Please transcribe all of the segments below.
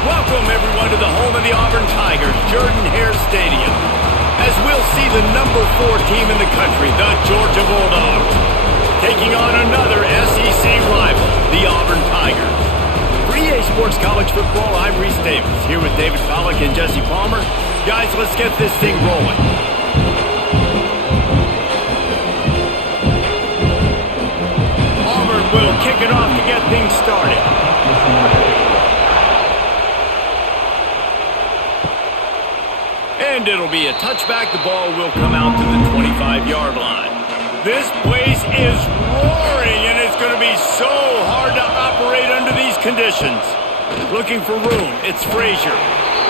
Welcome, everyone, to the home of the Auburn Tigers, Jordan-Hare Stadium, as we'll see the number 4 team in the country, the Georgia Bulldogs, taking on another SEC rival, the Auburn Tigers. For EA Sports College Football, I'm Reese Davis, here with David Pollack and Jesse Palmer. Guys, let's get this thing rolling. Auburn will kick it off to get things started. And it'll be a touchback. The ball will come out to the 25-yard line. This place is roaring, and it's going to be so hard to operate under these conditions. Looking for room. It's Frazier.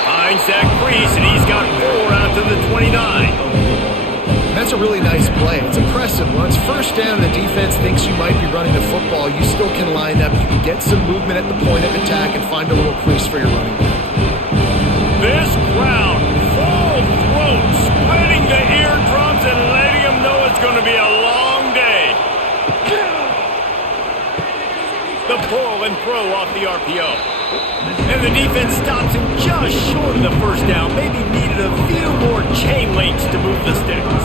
Finds that crease, and he's got 4 out to the 29. That's a really nice play. It's impressive. When it's first down and the defense thinks you might be running the football, you still can line up. You can get some movement at the point of attack and find a little crease for your running back. This crowd, full throat, splitting the eardrums and letting them know it's going to be a long day. The pull and throw off the RPO. And the defense stops him just short of the first down. Maybe needed a few more chain links to move the sticks.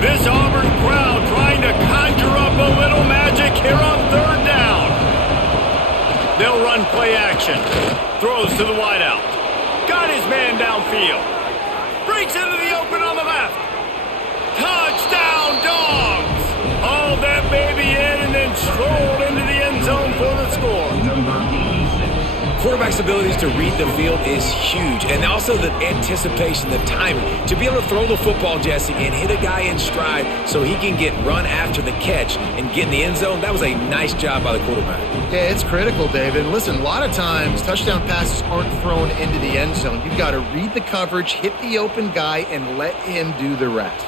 This Auburn crowd trying to conjure up a little magic here on 3rd down. They'll run play action. Throws to the wideout. Got his man downfield. Breaks into the open on the left. Touchdown, Dogs! Hauled that baby in and then strolled into the end zone for the score. Quarterback's abilities to read the field is huge, and also the anticipation, the timing. To be able to throw the football, Jesse, and hit a guy in stride so he can get run after the catch and get in the end zone, that was a nice job by the quarterback. Yeah, it's critical, David. Listen, a lot of times touchdown passes aren't thrown into the end zone. You've got to read the coverage, hit the open guy, and let him do the rest.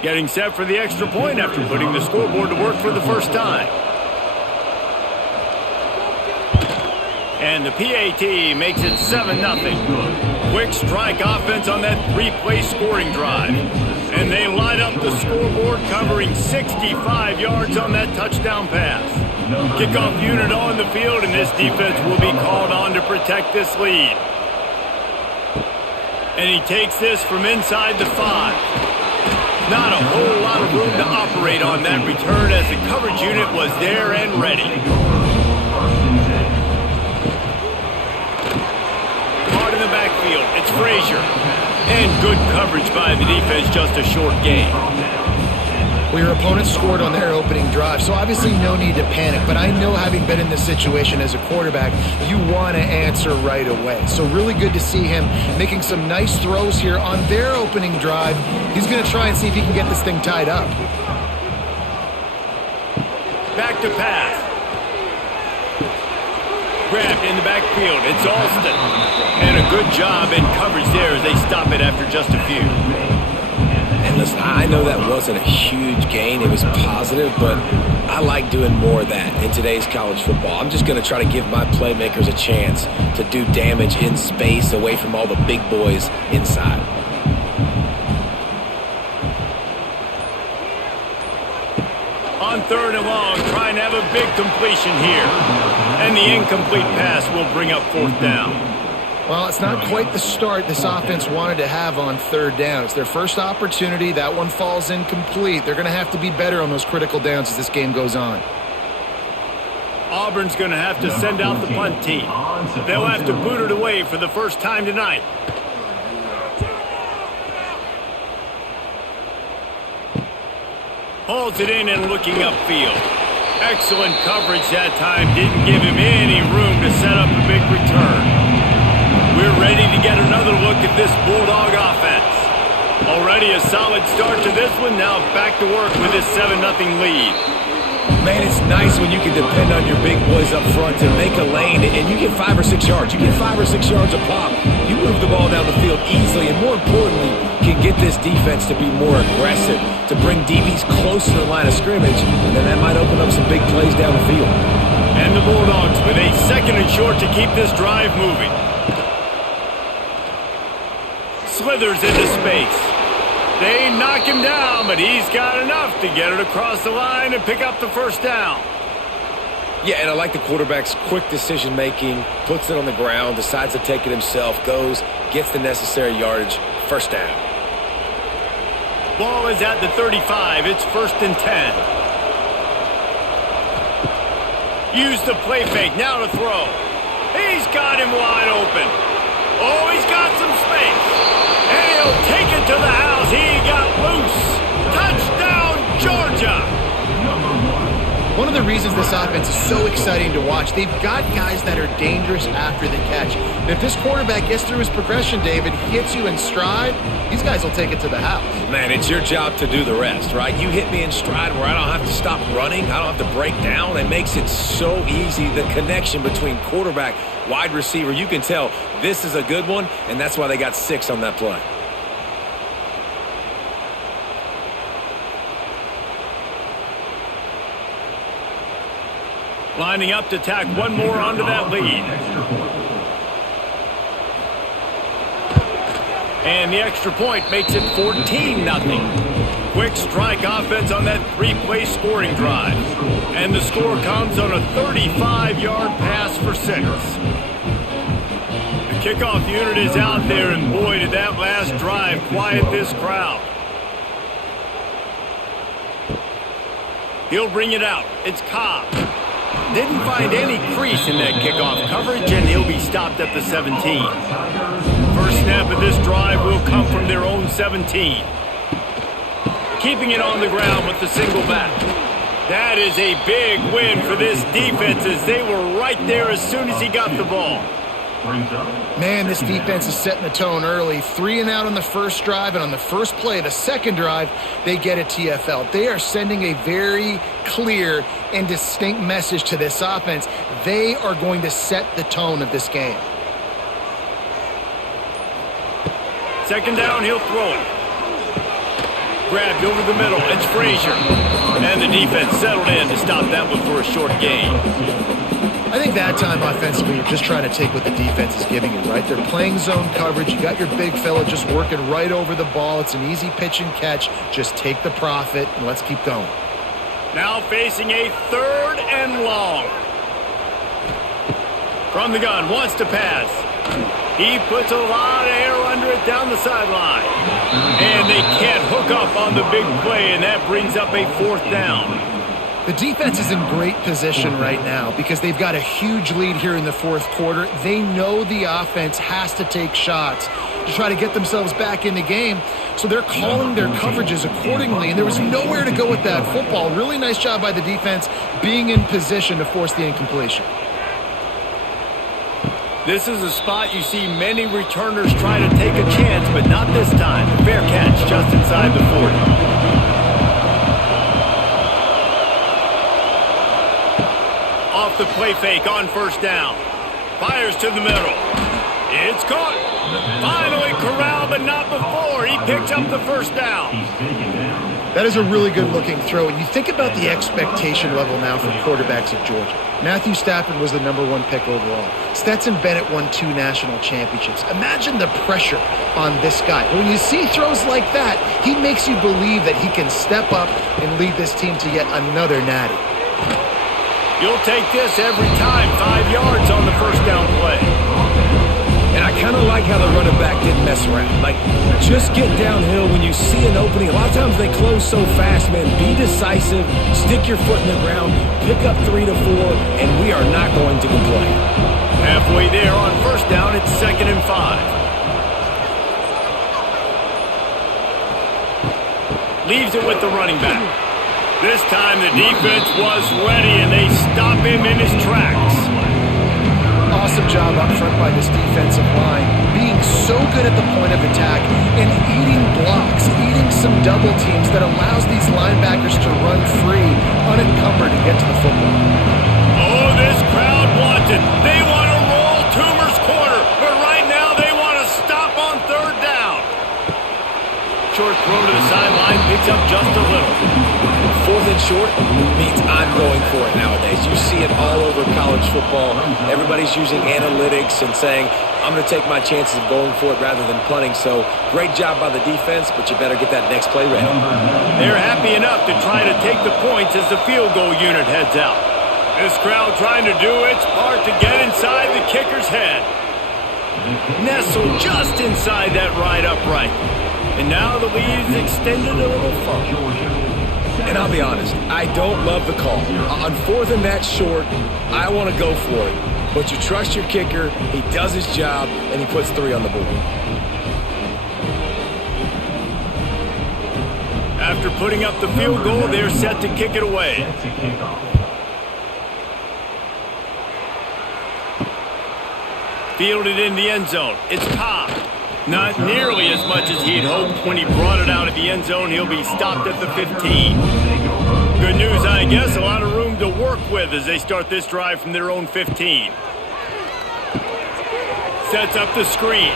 Getting set for the extra point after putting the scoreboard to work for the first time. And the PAT makes it 7-0. Quick strike offense on that 3-play scoring drive. And they light up the scoreboard, covering 65 yards on that touchdown pass. Kickoff unit on the field, and this defense will be called on to protect this lead. And he takes this from inside the 5. Not a whole lot of room to operate on that return as the coverage unit was there and ready. Hard in the backfield, it's Frazier. And good coverage by the defense, just a short gain. Well, your opponent scored on their opening drive, so obviously no need to panic. But I know, having been in this situation as a quarterback, you want to answer right away. So really good to see him making some nice throws here on their opening drive. He's going to try and see if he can get this thing tied up. Back to pass. Grabbed in the backfield. It's Alston. And a good job in coverage there as they stop it after just a few. And listen, I know that wasn't a huge gain. It was positive, but I like doing more of that in today's college football. I'm just going to try to give my playmakers a chance to do damage in space away from all the big boys inside. On 3rd and long, trying to have a big completion here. And the incomplete pass will bring up 4th down. Well, it's not quite the start this offense wanted to have on 3rd down. It's their first opportunity. That one falls incomplete. They're going to have to be better on those critical downs as this game goes on. Auburn's going to have to send out the punt team. They'll have to boot it away for the first time tonight. Hauls it in and looking upfield. Excellent coverage that time. Didn't give him any room to set up a big return. We're ready to get another look at this Bulldog offense. Already a solid start to this one. Now back to work with this 7-0 lead. Man, it's nice when you can depend on your big boys up front to make a lane, and you get 5 or 6 yards. You get 5 or 6 yards a pop. You move the ball down the field easily, and more importantly, can get this defense to be more aggressive, to bring DBs close to the line of scrimmage, and then that might open up some big plays down the field. And the Bulldogs with a 2nd and short to keep this drive moving. Slithers into space. They knock him down, but he's got enough to get it across the line and pick up the 1st down. Yeah, and I like the quarterback's quick decision-making, puts it on the ground, decides to take it himself, goes, gets the necessary yardage, 1st down. Ball is at the 35. It's 1st and 10. Use the play fake. Now to throw. He's got him wide open. Oh, he's got some space. And he'll take it to the house. He got loose. Touchdown, Georgia. One of the reasons this offense is so exciting to watch, they've got guys that are dangerous after the catch. And if this quarterback gets through his progression, David, hits you in stride, these guys will take it to the house. Man, it's your job to do the rest, right? You hit me in stride where I don't have to stop running. I don't have to break down. It makes it so easy, the connection between quarterback, wide receiver. You can tell this is a good one, and that's why they got 6 on that play. Lining up to tack one more onto that lead. And the extra point makes it 14-0. Quick strike offense on that 3-play scoring drive. And the score comes on a 35-yard pass for 6. The kickoff unit is out there, and boy, did that last drive quiet this crowd. He'll bring it out. It's Cobb. Didn't find any crease in that kickoff coverage, and he'll be stopped at the 17. First snap of this drive will come from their own 17. Keeping it on the ground with the single back. That is a big win for this defense, as they were right there as soon as he got the ball. Man, this defense is setting the tone early. 3 and out on the first drive, and on the first play of the second drive, they get a TFL. They are sending a very clear and distinct message to this offense. They are going to set the tone of this game. 2nd down, he'll throw it. Grabbed over the middle, it's Frazier. And the defense settled in to stop that one for a short gain. I think that time offensively, you're just trying to take what the defense is giving you, right? They're playing zone coverage. You got your big fella just working right over the ball. It's an easy pitch and catch. Just take the profit, and let's keep going. Now facing a 3rd and long. From the gun, wants to pass. He puts a lot of air under it down the sideline. And they can't hook up on the big play, and that brings up a 4th down. The defense is in great position right now because they've got a huge lead here in the 4th quarter. They know the offense has to take shots to try to get themselves back in the game, so they're calling their coverages accordingly, and there was nowhere to go with that football. Really nice job by the defense being in position to force the incompletion. This is a spot you see many returners try to take a chance, but not this time. Fair catch just inside the 40. Off the play fake on 1st down. Fires to the middle. It's caught. Finally corralled, but not before. He picks up the 1st down. That is a really good-looking throw. And you think about the expectation level now for quarterbacks at Georgia. Matthew Stafford was the #1 pick overall. Stetson Bennett won 2 national championships. Imagine the pressure on this guy. But when you see throws like that, he makes you believe that he can step up and lead this team to yet another natty. You'll take this every time. 5 yards on the 1st down play. And I kind of like how the running back didn't mess around. Like, just get downhill when you see an opening. A lot of times they close so fast, man. Be decisive, stick your foot in the ground, pick up 3 to 4, and we are not going to complain. Halfway there on 1st down, it's 2nd and 5. Leaves it with the running back. This time the defense was ready, and they stop him in his tracks. Awesome job up front by this defensive line, being so good at the point of attack and eating blocks, eating some double teams that allows these linebackers to run free, unencumbered, and get to the football. Oh, this crowd wants it. They want to roll Toomer's corner, but right now they want to stop on 3rd down. Short throw to the sideline, picks up just a little. 4th and and short means I'm going for it nowadays. You see it all over college football. Everybody's using analytics and saying, I'm going to take my chances of going for it rather than punting. So great job by the defense, but you better get that next play ready. They're happy enough to try to take the points as the field goal unit heads out. This crowd trying to do its part to get inside the kicker's head. Nestled just inside that right upright. And now the lead's extended a little further. And I'll be honest, I don't love the call. On 4th and that short, I want to go for it. But you trust your kicker, he does his job, and he puts 3 on the board. After putting up the field goal, they're set to kick it away. Fielded in the end zone. It's Cobb. Not nearly as much as he'd hoped when he brought it out of the end zone. He'll be stopped at the 15. Good news, I guess. A lot of room to work with as they start this drive from their own 15. Sets up the screen.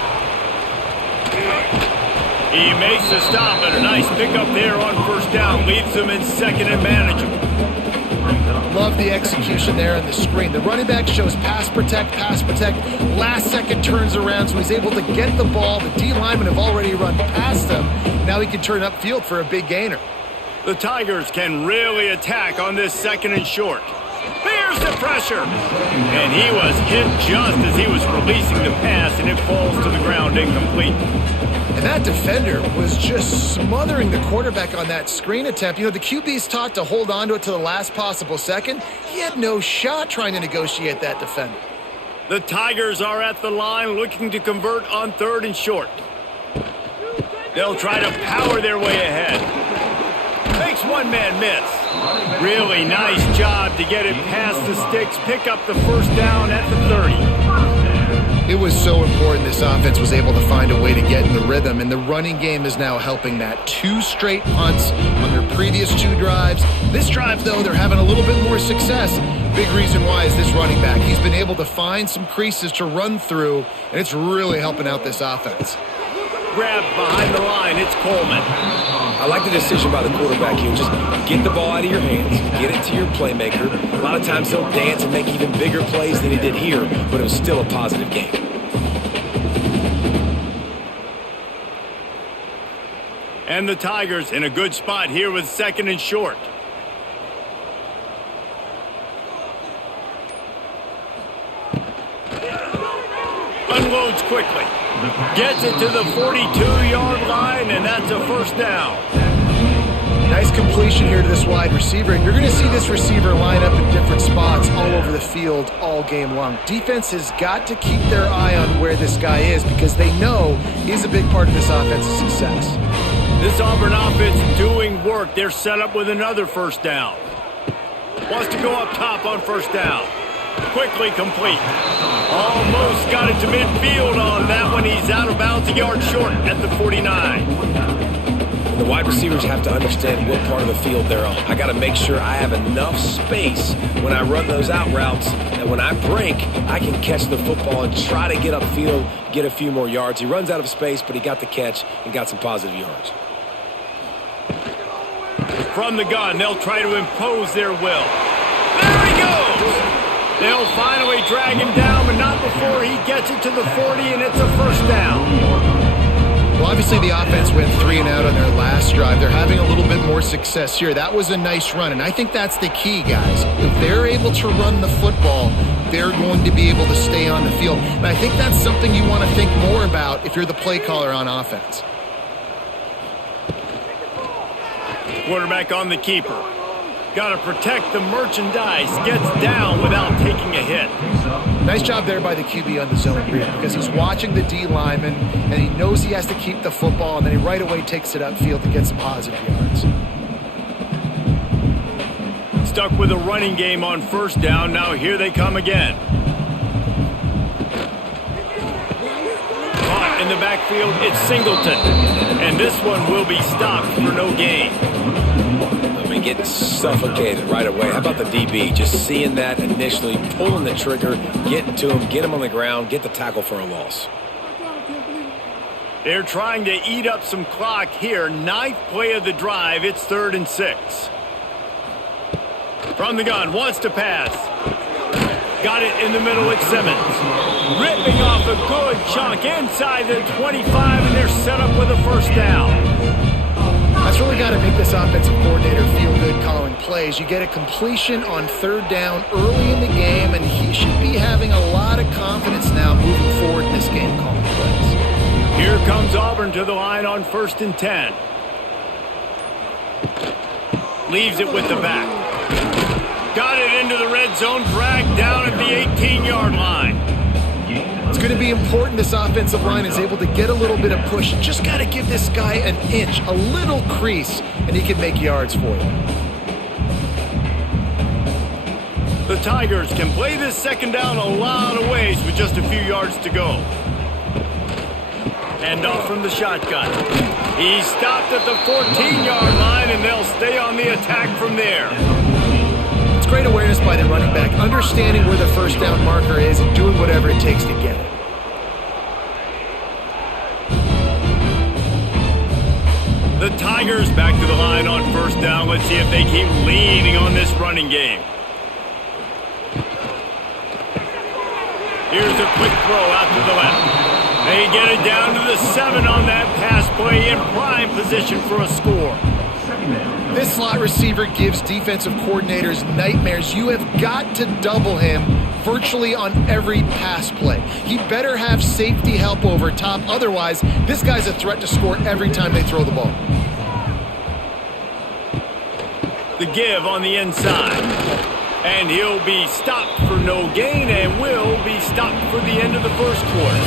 He makes the stop, and a nice pickup there on first down. Leaves them in second and manageable. Love the execution there on the screen. The running back shows pass protect. Last second turns around, so he's able to get the ball. The D linemen have already run past him. Now he can turn upfield for a big gainer. The Tigers can really attack on this second and short. There's the pressure. And he was hit just as he was releasing the pass, and it falls to the ground incomplete. And that defender was just smothering the quarterback on that screen attempt. You know, the QB's taught to hold on to it to the last possible second. He had no shot trying to negotiate that defender. The Tigers are at the line looking to convert on 3rd and short. They'll try to power their way ahead. Makes one man miss. Really nice job to get it past the sticks, pick up the first down at the 30. It was so important this offense was able to find a way to get in the rhythm, and the running game is now helping that. 2 straight punts on their previous 2 drives. This drive, though, they're having a little bit more success. Big reason why is this running back. He's been able to find some creases to run through, and it's really helping out this offense. Grab behind the line, it's Coleman. I like the decision by the quarterback here. Just get the ball out of your hands, get it to your playmaker. A lot of times he'll dance and make even bigger plays than he did here, but it was still a positive game. And the Tigers in a good spot here with 2nd and short. Unloads quickly. Gets it to the 42-yard line, and that's a first down. Nice completion here to this wide receiver, and you're going to see this receiver line up in different spots all over the field all game long. Defense has got to keep their eye on where this guy is because they know he's a big part of this offense's success. This Auburn offense doing work. They're set up with another first down. Wants to go up top on first down. Quickly complete. Almost got it to midfield on that one. He's out of bounds, a yard short at the 49. The wide receivers have to understand what part of the field they're on. I got to make sure I have enough space when I run those out routes that when I break, I can catch the football and try to get upfield, get a few more yards. He runs out of space, but he got the catch and got some positive yards. From the gun, they'll try to impose their will. There he goes! They'll finally drag him down, but not before he gets it to the 40, and it's a first down. Well, obviously the offense went 3 and out on their last drive. They're having a little bit more success here. That was a nice run, and I think that's the key, guys. If they're able to run the football, they're going to be able to stay on the field. And I think that's something you want to think more about if you're the play caller on offense. Quarterback on the keeper. Got to protect the merchandise. Gets down without taking a hit. Nice job there by the QB on the zone read because he's watching the D lineman and he knows he has to keep the football, and then he right away takes it upfield to get some positive yards. Stuck with a running game on first down. Now here they come again. Caught in the backfield. It's Singleton. And this one will be stopped for no gain. Getting suffocated right away. How about the DB? Just seeing that initially, pulling the trigger, getting to him, get him on the ground, get the tackle for a loss. They're trying to eat up some clock here. 9th play of the drive. It's 3rd and 6. From the gun, wants to pass. Got it in the middle with Simmons. Ripping off a good chunk inside the 25, and they're set up with a first down. That's really got to make this offensive coordinator feel good calling plays. You get a completion on third down early in the game, and he should be having a lot of confidence now moving forward in this game calling plays. Here comes Auburn to the line on 1st and 10. Leaves it with the back. Got it into the red zone, dragged down at the 18-yard line. It's going to be important this offensive line is able to get a little bit of push. Just got to give this guy an inch, a little crease, and he can make yards for you. The Tigers can play this second down a lot of ways with just a few yards to go. Hand off from the shotgun. He stopped at the 14-yard line, and they'll stay on the attack from there. It's great awareness by the running back, understanding where the first down marker is and doing whatever it takes to get it. The Tigers back to the line on 1st down. Let's see if they keep leaning on this running game. Here's a quick throw out to the left. They get it down to the 7 on that pass play, in prime position for a score. This slot receiver gives defensive coordinators nightmares. You have got to double him virtually on every pass play. He better have safety help over top. Otherwise, this guy's a threat to score every time they throw the ball. The give on the inside. And he'll be stopped for no gain and will be stopped for the end of the first quarter.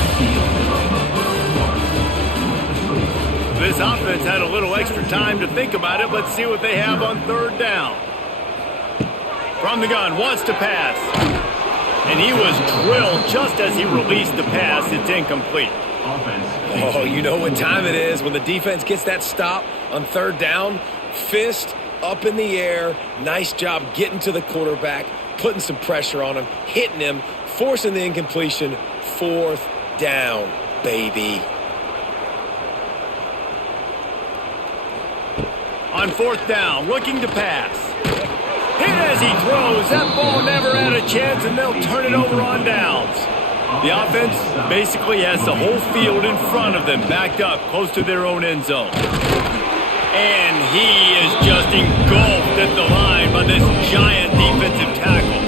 This offense had a little extra time to think about it. Let's see what they have on 3rd down. From the gun, wants to pass. And he was drilled just as he released the pass. It's incomplete. Oh, you know what time it is when the defense gets that stop on 3rd down. Fist up in the air. Nice job getting to the quarterback, putting some pressure on him, hitting him, forcing the incompletion. 4th down, baby. On 4th down, looking to pass. Hit as he throws. That ball never had a chance, and they'll turn it over on downs. The offense basically has the whole field in front of them, backed up close to their own end zone. And he is just engulfed at the line by this giant defensive tackle.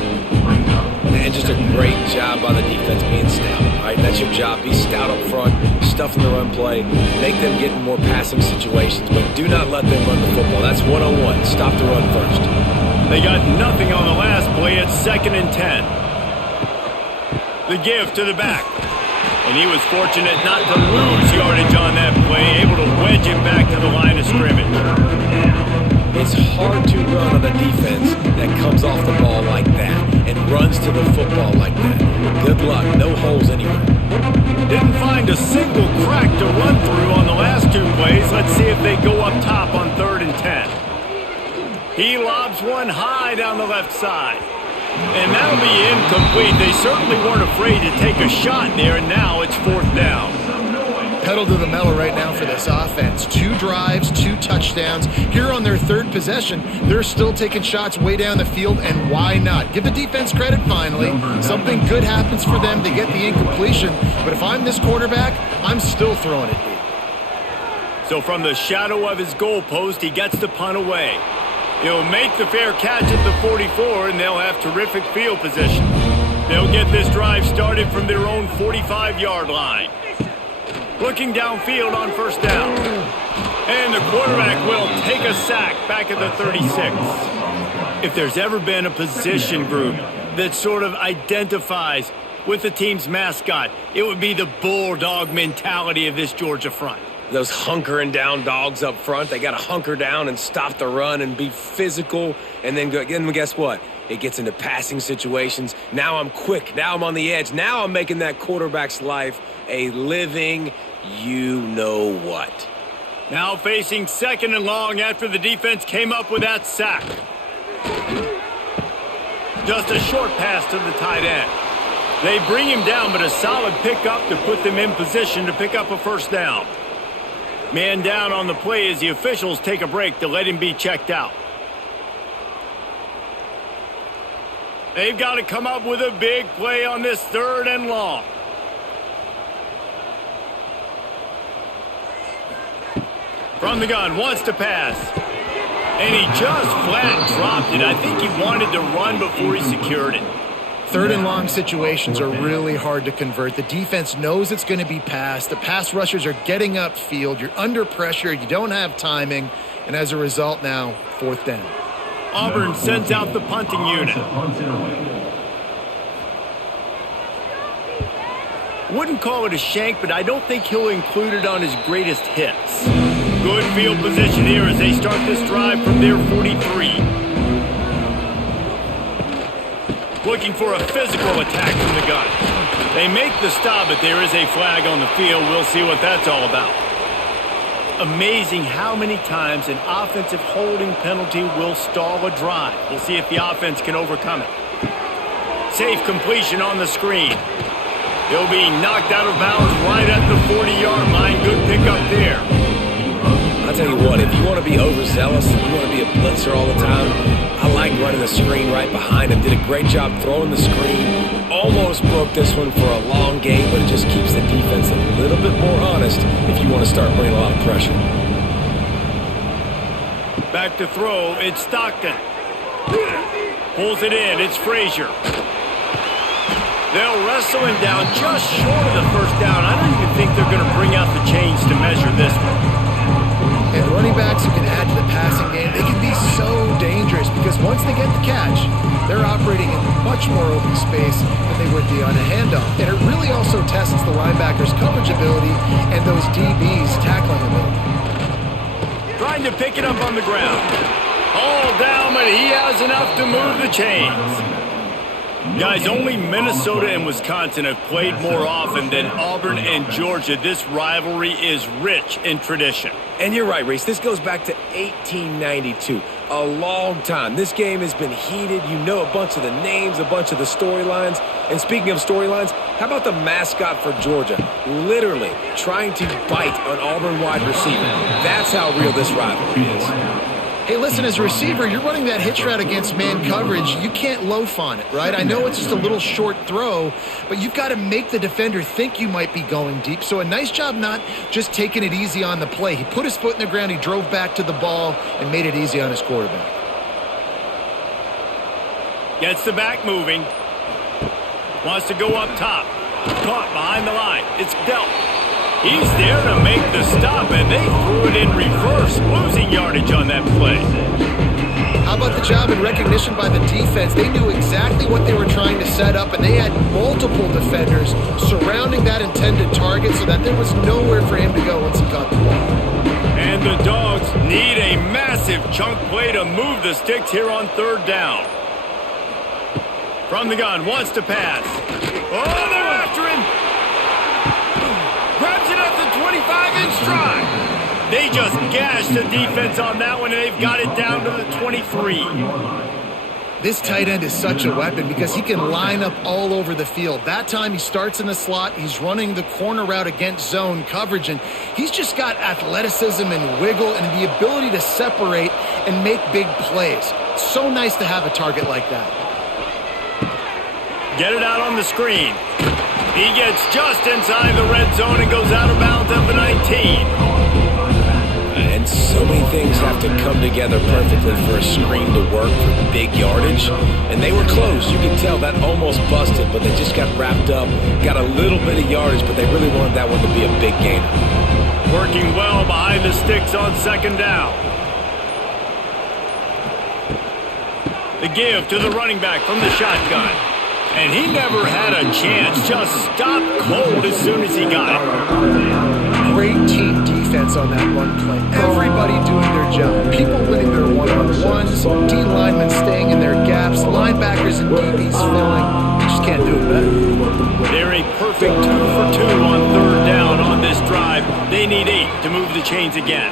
And just a great job by the defense being stout. All right, that's your job. Be stout up front, stuff in the run play, make them get in more passing situations, but do not let them run the football. That's 101. Stop the run first. They got nothing on the last play. It's 2nd and 10. The give to the back. And he was fortunate not to lose yardage on that play, able to wedge him back to the line of scrimmage. It's hard to run on a defense that comes off the ball like that and runs to the football like that. Good luck. No holes anywhere. Didn't find a single crack to run through on the last 2 plays. Let's see if they go up top on 3rd and 10. He lobs one high down the left side. And that'll be incomplete. They certainly weren't afraid to take a shot there, and now it's 4th down. Pedal to the metal right now for this offense. 2 drives, 2 touchdowns. Here on their 3rd possession, they're still taking shots way down the field, and why not? Give the defense credit finally. Something good happens for them to get the incompletion, but if I'm this quarterback, I'm still throwing it deep. So from the shadow of his goalpost, he gets the punt away. He'll make the fair catch at the 44, and they'll have terrific field position. They'll get this drive started from their own 45-yard line. Looking downfield on 1st down. And the quarterback will take a sack back at the 36. If there's ever been a position group that sort of identifies with the team's mascot, it would be the Bulldog mentality of this Georgia front. Those hunkering down dogs up front, they got to hunker down and stop the run and be physical. And then guess what? It gets into passing situations. Now I'm quick. Now I'm on the edge. Now I'm making that quarterback's life a living you-know-what. Now facing 2nd and long after the defense came up with that sack. Just a short pass to the tight end. They bring him down, but a solid pickup to put them in position to pick up a 1st down. Man down on the play as the officials take a break to let him be checked out. They've got to come up with a big play on this 3rd and long. From the gun, wants to pass. And he just flat dropped it. I think he wanted to run before he secured it. 3rd and long situations are really hard to convert. The defense knows it's going to be passed. The pass rushers are getting upfield. You're under pressure. You don't have timing. And as a result now, 4th down. Auburn sends out the punting unit. Wouldn't call it a shank, but I don't think he'll include it on his greatest hits. Good field position here as they start this drive from their 43. Looking for a physical attack from the gun. They make the stop, but there is a flag on the field. We'll see what that's all about. Amazing how many times an offensive holding penalty will stall a drive. We'll see if the offense can overcome it. Safe completion on the screen. He'll be knocked out of bounds right at the 40-yard line. Good pickup there. I'll tell you what, if you want to be overzealous, if you want to be a blitzer all the time, I like running the screen right behind him. Did a great job throwing the screen. Almost broke this one for a long game, but it just keeps the defense a little bit more honest if you want to start bringing a lot of pressure. Back to throw, it's Stockton. Pulls it in, it's Frazier. They'll wrestle him down just short of the 1st down. I don't even think they're going to bring out the chains to measure this one. And running backs who can add to the passing game, they can be so dangerous because once they get the catch, they're operating in much more open space than they would be on a handoff. And it really also tests the linebackers' coverage ability and those DBs' tackling ability. Trying to pick it up on the ground. All down, but he has enough to move the chains. Guys, only Minnesota and Wisconsin have played more often than Auburn and Georgia. This rivalry is rich in tradition. And you're right, Reese. This goes back to 1892. A long time. This game has been heated. You know a bunch of the names, a bunch of the storylines. And speaking of storylines, how about the mascot for Georgia? Literally trying to bite an Auburn wide receiver. That's how real this rivalry is. Hey, listen, as a receiver, you're running that hitch route against man coverage. You can't loaf on it, right? I know it's just a little short throw, but you've got to make the defender think you might be going deep. So a nice job not just taking it easy on the play. He put his foot in the ground, he drove back to the ball, and made it easy on his quarterback. Gets the back moving. Wants to go up top. Caught behind the line. It's dealt. He's there to make the stop, and they threw it in reverse, losing yardage on that play. How about the job and recognition by the defense? They knew exactly what they were trying to set up, and they had multiple defenders surrounding that intended target so that there was nowhere for him to go once he caught the ball. And the Dogs need a massive chunk play to move the sticks here on 3rd down. From the gun, wants to pass. Oh, they're after him. Grabs it at the 25-inch stride. They just gashed the defense on that one, and they've got it down to the 23. This tight end is such a weapon because he can line up all over the field. That time he starts in the slot. He's running the corner route against zone coverage, and he's just got athleticism and wiggle and the ability to separate and make big plays. It's so nice to have a target like that. Get it out on the screen. He gets just inside the red zone and goes out of bounds at the 19. And so many things have to come together perfectly for a screen to work for big yardage. And they were close. You can tell that almost busted, but they just got wrapped up, got a little bit of yardage, but they really wanted that one to be a big gainer. Working well behind the sticks on 2nd down. The give to the running back from the shotgun. And he never had a chance, just stopped cold as soon as he got it. Great team defense on that one play. Everybody doing their job. People winning their one-on-ones, D linemen staying in their gaps, linebackers and DBs filling. You just can't do it better. They're a perfect 2 for 2 on 3rd down on this drive. They need 8 to move the chains again.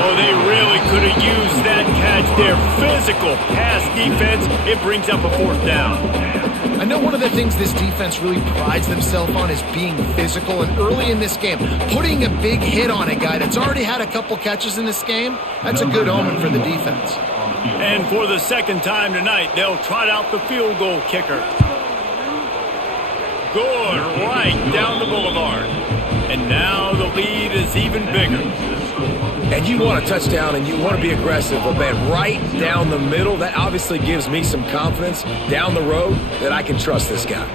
Oh, they really could have used that catch. Their physical pass defense, it brings up a 4th down. I know one of the things this defense really prides themselves on is being physical, and early in this game, putting a big hit on a guy that's already had a couple catches in this game, that's a good omen for the defense. And for the second time tonight, they'll trot out the field goal kicker. Good, right down the boulevard. And now the lead is even bigger. And you want a touchdown and you want to be aggressive, but man, right down the middle, that obviously gives me some confidence down the road that I can trust this guy.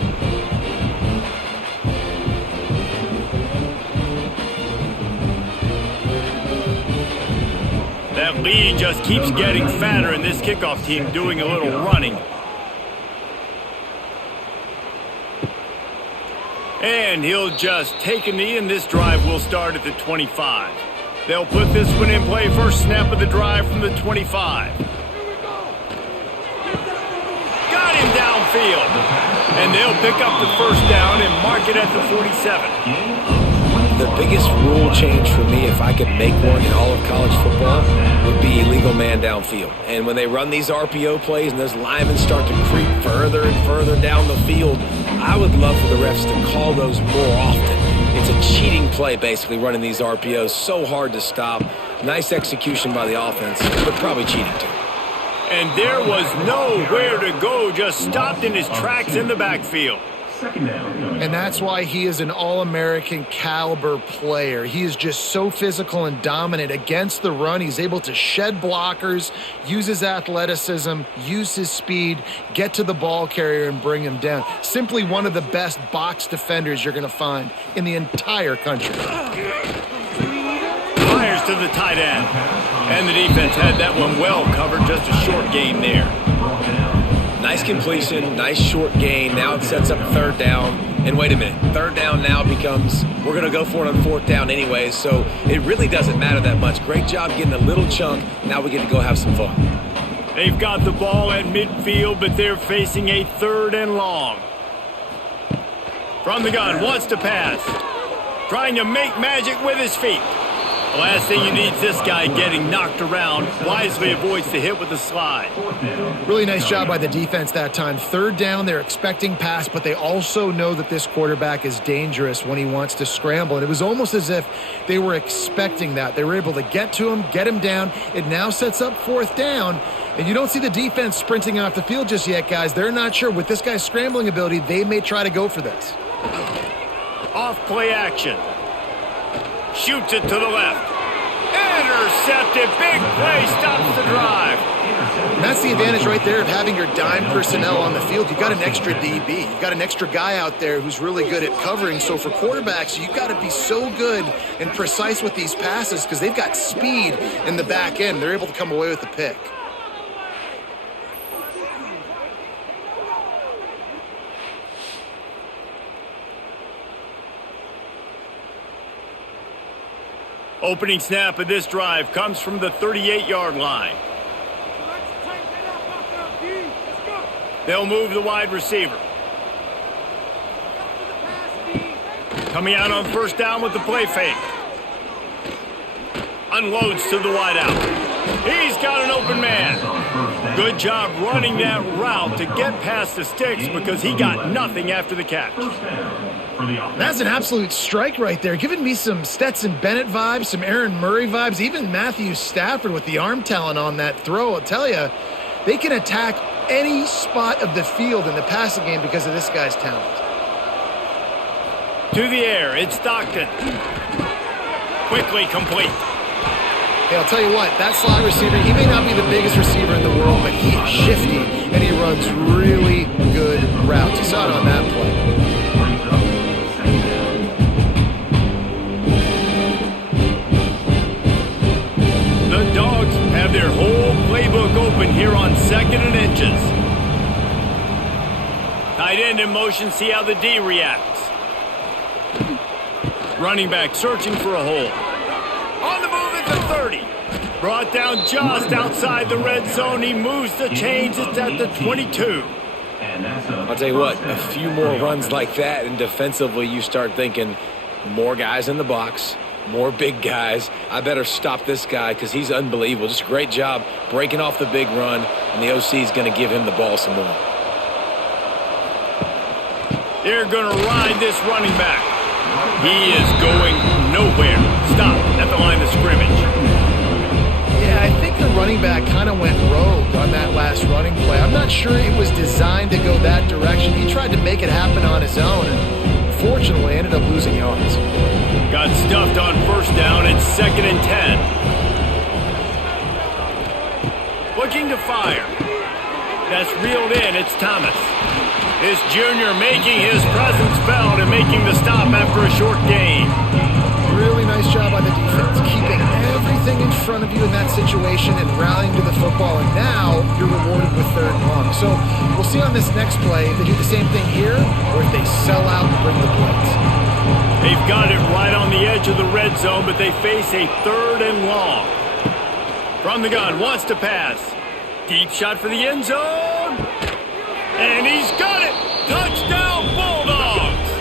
That lead just keeps getting fatter, and this kickoff team doing a little running. And he'll just take a knee, and this drive will start at the 25. They'll put this one in play. First snap of the drive from the 25. Got him downfield. And they'll pick up the first down and mark it at the 47. The biggest rule change for me, if I could make one in all of college football, would be illegal man downfield. And when they run these RPO plays and those linemen start to creep further and further down the field, I would love for the refs to call those more often. It's a cheating play, basically, running these RPOs. So hard to stop. Nice execution by the offense, but probably cheating too. And there was nowhere to go, just stopped in his tracks in the backfield. And that's why he is an All-American caliber player. He is just so physical and dominant against the run. He's able to shed blockers, use his athleticism, use his speed, get to the ball carrier and bring him down. Simply one of the best box defenders you're going to find in the entire country. Fires to the tight end. And the defense had that one well covered, just a short gain there. Nice completion, nice short gain. Now it sets up third down. And wait a minute, third down now becomes, we're going to go for it on fourth down anyways, so it really doesn't matter that much. Great job getting a little chunk. Now we get to go have some fun. They've got the ball at midfield, but they're facing a third and long. From the gun, wants to pass. Trying to make magic with his feet. The last thing you need is this guy getting knocked around. Wisely avoids the hit with the slide. Really nice job by the defense that time. Third down, they're expecting pass, but they also know that this quarterback is dangerous when he wants to scramble. And it was almost as if they were expecting that. They were able to get to him, get him down. It now sets up fourth down. And you don't see the defense sprinting off the field just yet, guys. They're not sure. With this guy's scrambling ability, they may try to go for this. Off play action. Shoots it to the left. Intercepted. Big play. Stops the drive. And that's the advantage right there of having your dime personnel on the field. You've got an extra DB. You've got an extra guy out there who's really good at covering. So for quarterbacks, you've got to be so good and precise with these passes because they've got speed in the back end. They're able to come away with the pick. Opening snap of this drive comes from the 38-yard line. They'll move the wide receiver. Coming out on first down with the play fake. Unloads to the wideout. He's got an open man. Good job running that route to get past the sticks because he got nothing after the catch. That's an absolute strike right there. Giving me some Stetson Bennett vibes, some Aaron Murray vibes, even Matthew Stafford with the arm talent on that throw. I'll tell you, they can attack any spot of the field in the passing game because of this guy's talent. To the air, it's Stockton. Quickly complete. Hey, I'll tell you what, that slot receiver, he may not be the biggest receiver in the world, but he's shifty, and he runs really good routes. You saw it on that play. The Dogs have their whole playbook open here on 2nd and inches. Tight end in motion, see how the D reacts. Running back searching for a hole. On the move at the 30. Brought down just outside the red zone. He moves the chains. It's at the 22. I'll tell you what, a few more runs like that, and defensively you start thinking more guys in the box, more big guys. I better stop this guy because he's unbelievable. Just a great job breaking off the big run, and the OC is going to give him the ball some more. They're going to ride this running back. He is going nowhere. Stop at the line of scrimmage. Yeah, I think the running back kind of went rogue on that last running play. I'm not sure it was designed to go that direction. He tried to make it happen on his own, and fortunately ended up losing yards. Got stuffed on first down and 2nd and 10. Looking to fire. That's reeled in. It's Thomas. This junior making his presence felt and making the stop after a short gain. Really nice job by the defense, keeping everything in front of you in that situation and rallying to the football. And now you're rewarded with 3rd and long. So we'll see on this next play if they do the same thing here or if they sell out and bring the blitz. They've got it right on the edge of the red zone, but they face a 3rd and long. From the gun, wants to pass. Deep shot for the end zone. And he's got it. Touchdown, Bulldogs.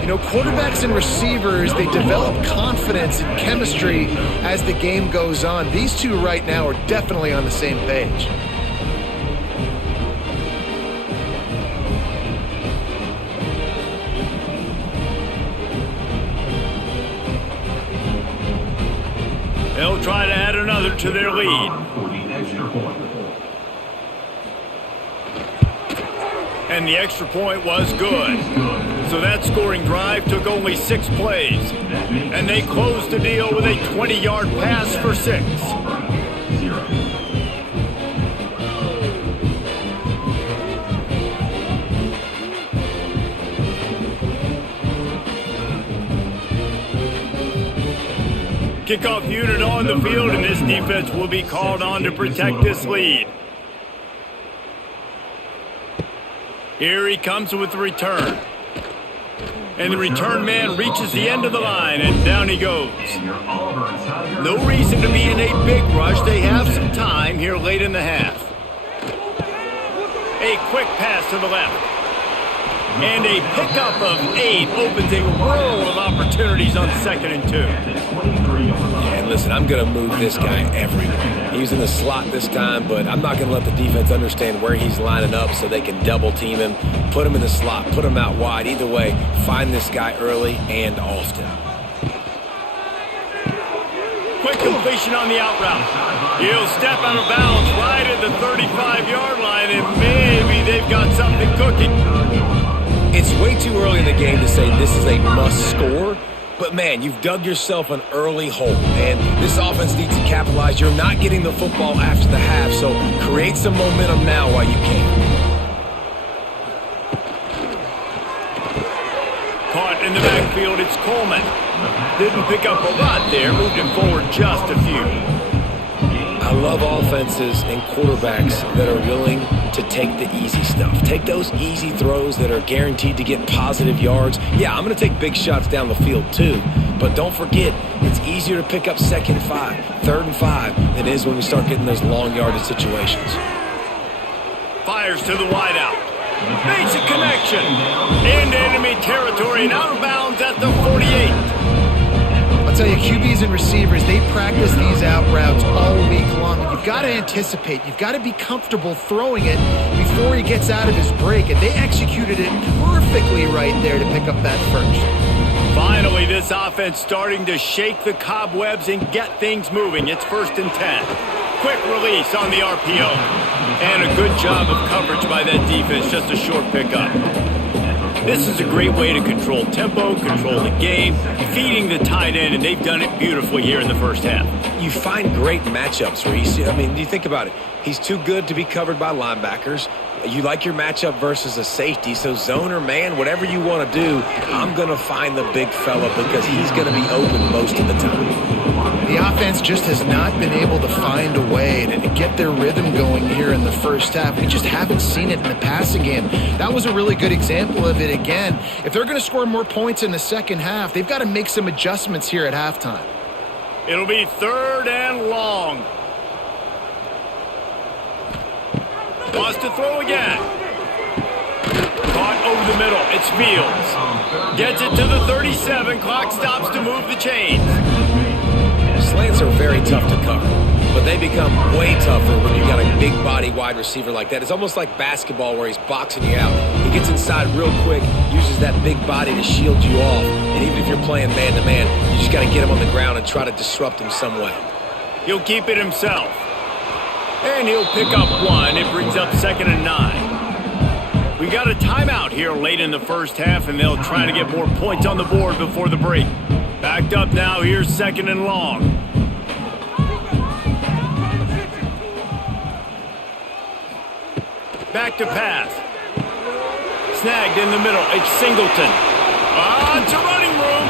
You know, quarterbacks and receivers, they develop confidence and chemistry as the game goes on. These two right now are definitely on the same page. They'll try to add another to their lead. And the extra point was good. So that scoring drive took only 6 plays. And they closed the deal with a 20-yard pass for 6. Kickoff unit on the field, and this defense will be called on to protect this lead. Here he comes with the return. And the return man reaches the end of the line, and down he goes. No reason to be in a big rush. They have some time here late in the half. A quick pass to the left. And a pickup of 8 opens a row of opportunities on 2nd and 2. And listen, I'm going to move this guy everywhere. He's in the slot this time, but I'm not going to let the defense understand where he's lining up so they can double team him, put him in the slot, put him out wide. Either way, find this guy early and often. Quick completion on the out route. He'll step out of bounds right at the 35-yard line, and maybe they've got something cooking. It's way too early in the game to say this is a must score, but man, you've dug yourself an early hole, and this offense needs to capitalize. You're not getting the football after the half, so create some momentum now while you can. Caught in the backfield, it's Coleman. Didn't pick up a lot there, moved him forward just a few. I love offenses and quarterbacks that are willing to take the easy stuff. Take those easy throws that are guaranteed to get positive yards. Yeah, I'm going to take big shots down the field too, but don't forget, it's easier to pick up 2nd and 5, 3rd and 5 than it is when we start getting those long yardage situations. Fires to the wideout. Makes a connection. Into enemy territory and out of bounds at the 48. I'll tell you, QBs and receivers, they practice these out routes all week long. You've got to anticipate. You've got to be comfortable throwing it before he gets out of his break. And they executed it perfectly right there to pick up that first. Finally, this offense starting to shake the cobwebs and get things moving. It's 1st and 10. Quick release on the RPO. And a good job of coverage by that defense. Just a short pickup. This is a great way to control tempo, control the game, feeding the tight end, and they've done it beautifully here in the first half. You find great matchups where you see, you think about it. He's too good to be covered by linebackers. You like your matchup versus a safety, so zone or man, whatever you want to do, I'm going to find the big fella because he's going to be open most of the time. The offense just has not been able to find a way to get their rhythm going here in the first half. We just haven't seen it in the passing game. That was a really good example of it again. If they're going to score more points in the second half, they've got to make some adjustments here at halftime. It'll be 3rd and long. Wants to throw again. Caught over the middle. It's Fields. Gets it to the 37. Clock stops to move the chains. Slants are very tough to cover, but they become way tougher when you've got a big body wide receiver like that. It's almost like basketball where he's boxing you out. He gets inside real quick, uses that big body to shield you off, and even if you're playing man-to-man, you just got to get him on the ground and try to disrupt him some way. He'll keep it himself. And he'll pick up one. It brings up 2nd and 9. We got a timeout here late in the first half, and they'll try to get more points on the board before the break. Backed up now. Here's 2nd and long. Back to pass. Snagged in the middle. It's Singleton. It's a running room.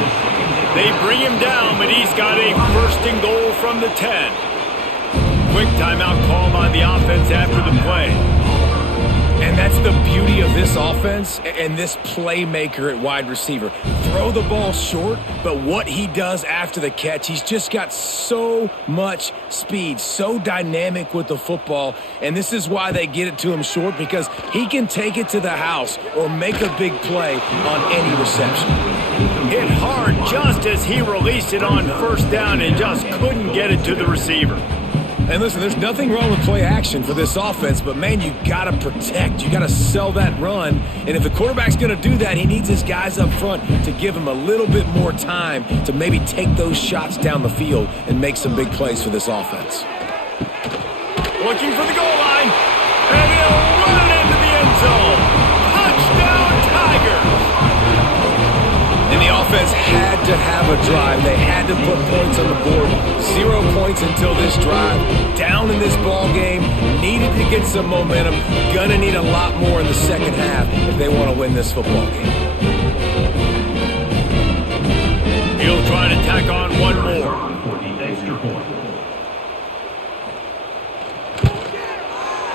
They bring him down, but he's got a 1st and goal from the 10. Quick timeout call by the offense after the play. And that's the beauty of this offense and this playmaker at wide receiver. Throw the ball short, but what he does after the catch, he's just got so much speed, so dynamic with the football. And this is why they get it to him short, because he can take it to the house or make a big play on any reception. Hit hard just as he released it on 1st down and just couldn't get it to the receiver. And listen, there's nothing wrong with play action for this offense, but man, you got to protect. You got to sell that run. And if the quarterback's going to do that, he needs his guys up front to give him a little bit more time to maybe take those shots down the field and make some big plays for this offense. Looking for the goal line, and he'll run it into the end zone. Touchdown, Tigers! And the offense had to have a drive. They had to put points on the board. 0 points until this drive. Down in this ball game. Needed to get some momentum. Gonna need a lot more in the second half if they want to win this football game. He'll try to tack on one more.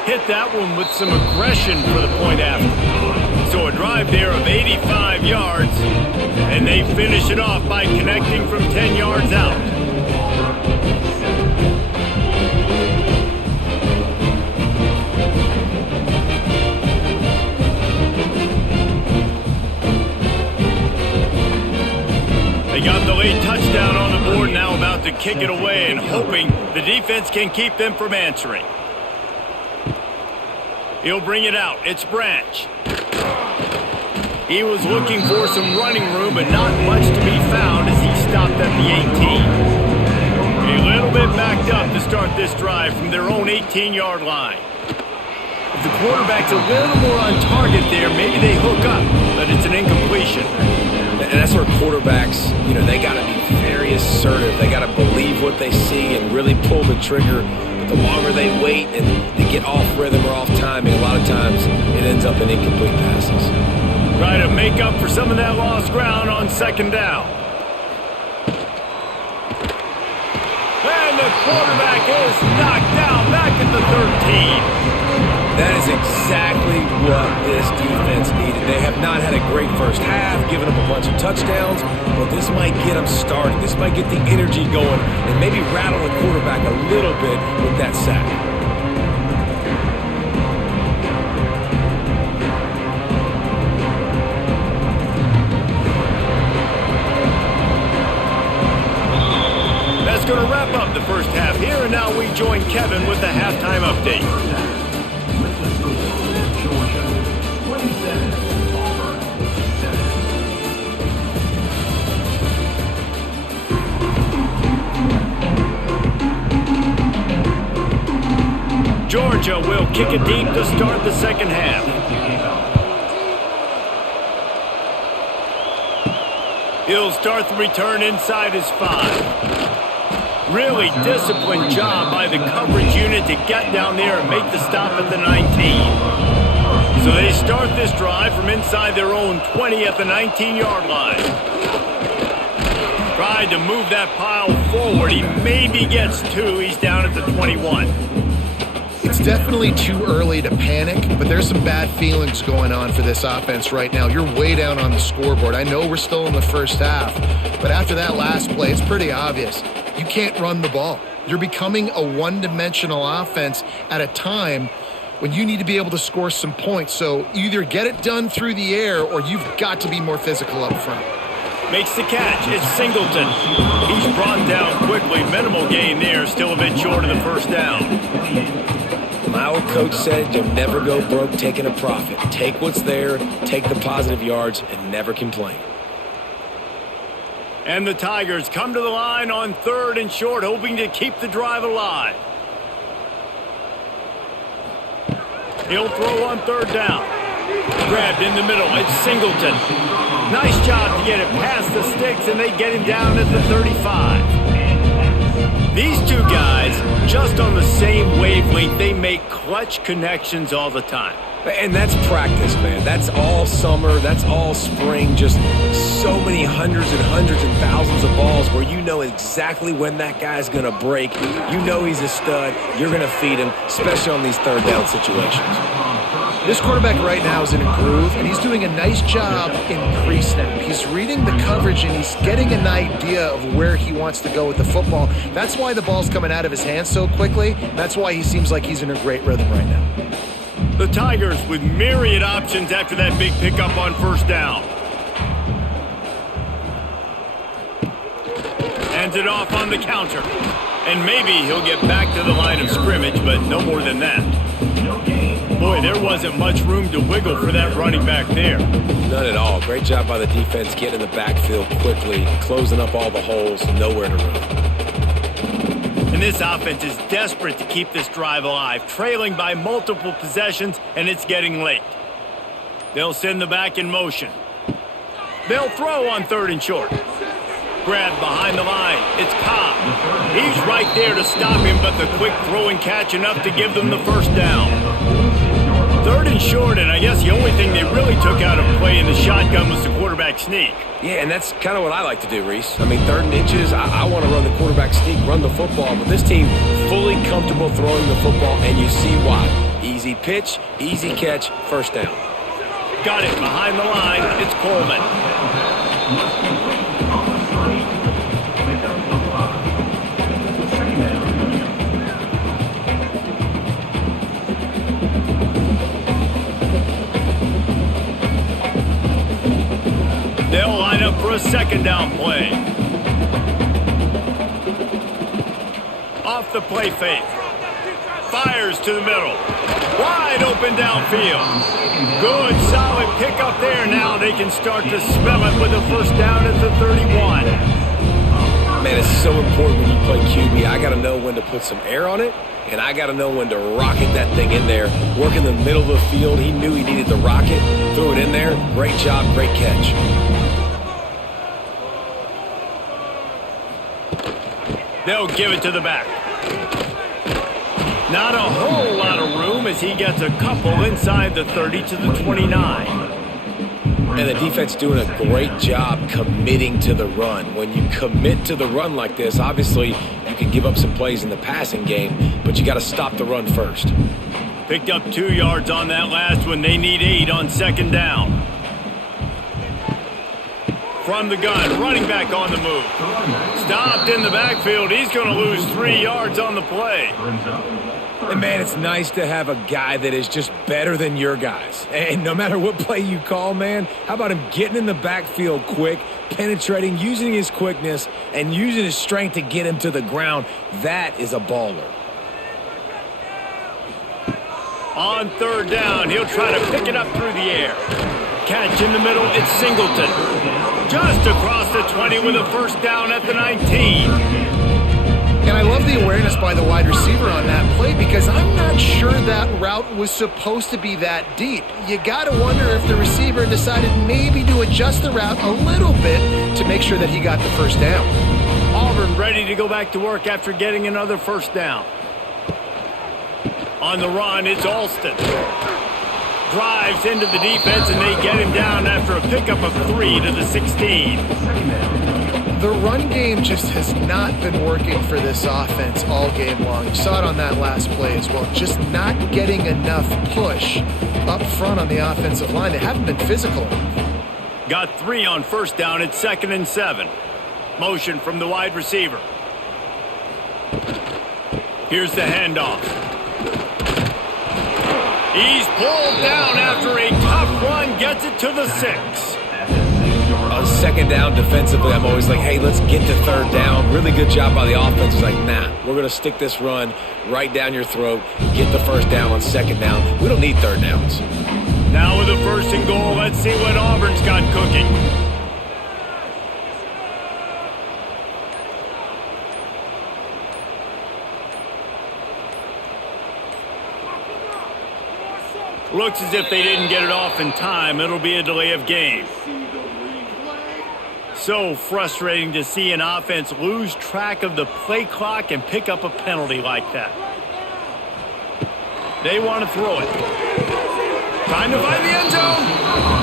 Hit that one with some aggression for the point after. So a drive there of 85 yards, and they finish it off by connecting from 10 yards out. They got the late touchdown on the board, now about to kick it away and hoping the defense can keep them from answering. He'll bring it out. It's Branch. He was looking for some running room, but not much to be found as he stopped at the 18. A little bit backed up to start this drive from their own 18-yard line. If the quarterback's a little more on target there, maybe they hook up, but it's an incompletion. And that's where quarterbacks, they got to be very assertive. They got to believe what they see and really pull the trigger. But the longer they wait and they get off rhythm or off timing, a lot of times it ends up in incomplete passes. Try to make up for some of that lost ground on 2nd down. And the quarterback is knocked down back at the 13. That is exactly what this defense needed. They have not had a great first half, given up a bunch of touchdowns, but this might get them started. This might get the energy going and maybe rattle the quarterback a little bit with that sack. Going to wrap up the first half here, and now we join Kevin with the halftime update. Georgia will kick it deep to start the second half. He'll start the return inside his 5. Really disciplined job by the coverage unit to get down there and make the stop at the 19. So they start this drive from inside their own 20 at the 19-yard line. Tried to move that pile forward. He maybe gets 2. He's down at the 21. It's definitely too early to panic, but there's some bad feelings going on for this offense right now. You're way down on the scoreboard. I know we're still in the first half, but after that last play, it's pretty obvious. You can't run the ball. You're becoming a one-dimensional offense at a time when you need to be able to score some points. So either get it done through the air or you've got to be more physical up front. Makes the catch. It's Singleton. He's brought down quickly. Minimal gain there. Still a bit short of the first down. My old coach said you'll never go broke taking a profit. Take what's there, take the positive yards, and never complain. And the Tigers come to the line on 3rd and short, hoping to keep the drive alive. He'll throw on 3rd down. Grabbed in the middle. It's Singleton. Nice job to get it past the sticks, and they get him down at the 35. These two guys, just on the same wavelength, they make clutch connections all the time. And that's practice, man. That's all summer. That's all spring. Just so many hundreds and thousands of balls where you know exactly when that guy's going to break. You know he's a stud. You're going to feed him, especially on these 3rd down situations. This quarterback right now is in a groove, and he's doing a nice job in pre-snap. He's reading the coverage, and he's getting an idea of where he wants to go with the football. That's why the ball's coming out of his hands so quickly. That's why he seems like he's in a great rhythm right now. The Tigers with myriad options after that big pickup on 1st down. Hands it off on the counter. And maybe he'll get back to the line of scrimmage, but no more than that. Boy, there wasn't much room to wiggle for that running back there. None at all. Great job by the defense getting in the backfield quickly, closing up all the holes, nowhere to run. And this offense is desperate to keep this drive alive, trailing by multiple possessions, and it's getting late. They'll send the back in motion. They'll throw on 3rd and short. Grabbed behind the line. It's Cobb. He's right there to stop him, but the quick throw and catch enough to give them the 1st down. 3rd and short, and I guess the only thing they really took out of play in the shotgun was the quarterback sneak. Yeah, and that's kind of what I like to do, Reese. I mean, 3rd and inches, I want to run the quarterback sneak, run the football, but this team fully comfortable throwing the football, and you see why. Easy pitch, easy catch, 1st down. Got it behind the line. It's Coleman. They'll line up for a 2nd down play. Off the play fake. Fires to the middle. Wide open downfield. Good, solid pickup there. Now they can start to spell it with a 1st down at the 31. Man, it's so important when you play QB. I got to know when to put some air on it, and I got to know when to rocket that thing in there. Work in the middle of the field. He knew he needed the rocket. Threw it in there. Great job, great catch. They'll give it to the back. Not a whole lot of room as he gets a couple inside the 30 to the 29. And the defense doing a great job committing to the run. When you commit to the run like this, obviously you can give up some plays in the passing game, but you got to stop the run first. Picked up 2 yards on that last one. They need 8 on 2nd down. From the gun, running back on the move. Stopped in the backfield. He's going to lose 3 yards on the play. And, man, it's nice to have a guy that is just better than your guys. And no matter what play you call, man, how about him getting in the backfield quick, penetrating, using his quickness, and using his strength to get him to the ground? That is a baller. On 3rd down, he'll try to pick it up through the air. Catch in the middle, it's Singleton. Just across the 20 with a 1st down at the 19. And I love the awareness by the wide receiver on that play because I'm not sure that route was supposed to be that deep. You got to wonder if the receiver decided maybe to adjust the route a little bit to make sure that he got the 1st down. Auburn ready to go back to work after getting another 1st down. On the run, it's Alston. Drives into the defense, and they get him down after a pickup of 3 to the 16. The run game just has not been working for this offense all game long. You saw it on that last play as well. Just not getting enough push up front on the offensive line. They haven't been physical enough. Got 3 on 1st down at 2nd and 7. Motion from the wide receiver. Here's the handoff. He's pulled down after a tough run, gets it to the 6. On 2nd down defensively, I'm always like, hey, let's get to 3rd down. Really good job by the offense. It's like, nah, we're going to stick this run right down your throat, get the 1st down on 2nd down. We don't need 3rd downs. Now with a 1st and goal, let's see what Auburn's got cooking. Looks as if they didn't get it off in time. It'll be a delay of game. So frustrating to see an offense lose track of the play clock and pick up a penalty like that. They want to throw it. Trying to find the end zone.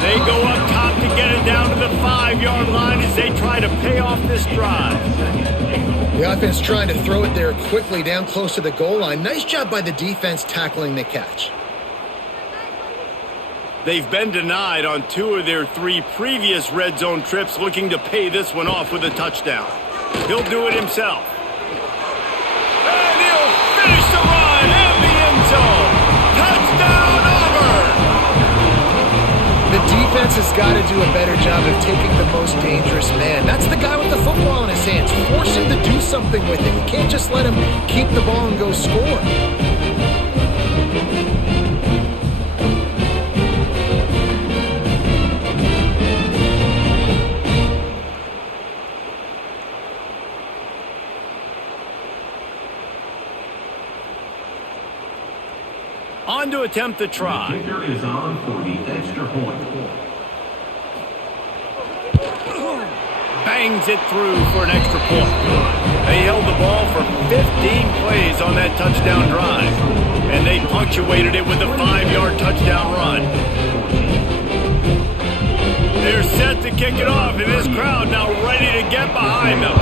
They go up top to get it down to the 5-yard line as they try to pay off this drive. The offense trying to throw it there quickly down close to the goal line. Nice job by the defense tackling the catch. They've been denied on 2 of their 3 previous red zone trips, looking to pay this one off with a touchdown. He'll do it himself. And he'll finish the run at the end zone. Touchdown, Auburn! The defense has got to do a better job of taking the most dangerous man. That's the guy with the football in his hands. Force him to do something with it. You can't just let him keep the ball and go score. On to attempt the try. The kicker is on for the extra point. Bangs it through for an extra point. They held the ball for 15 plays on that touchdown drive, and they punctuated it with a 5-yard touchdown run. They're set to kick it off, and this crowd now ready to get behind them.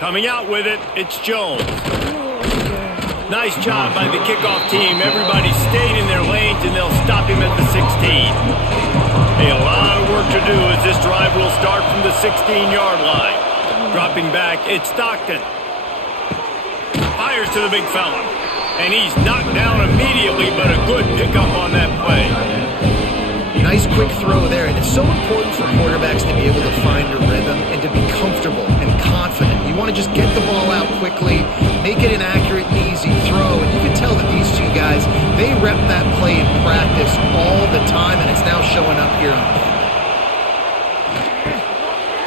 Coming out with it, it's Jones. Nice job by the kickoff team. Everybody stayed in their lanes, and they'll stop him at the 16. Hey, a lot of work to do as this drive will start from the 16-yard line. Dropping back, it's Stockton. Fires to the big fella. And he's knocked down immediately, but a good pickup on that play. Nice quick throw there, and it's so important for quarterbacks to be able to find a rhythm and to be comfortable and confident. You want to just get the ball out quickly, make it an accurate and easy throw, and you can tell that these 2 guys, they rep that play in practice all the time, and it's now showing up here on the field.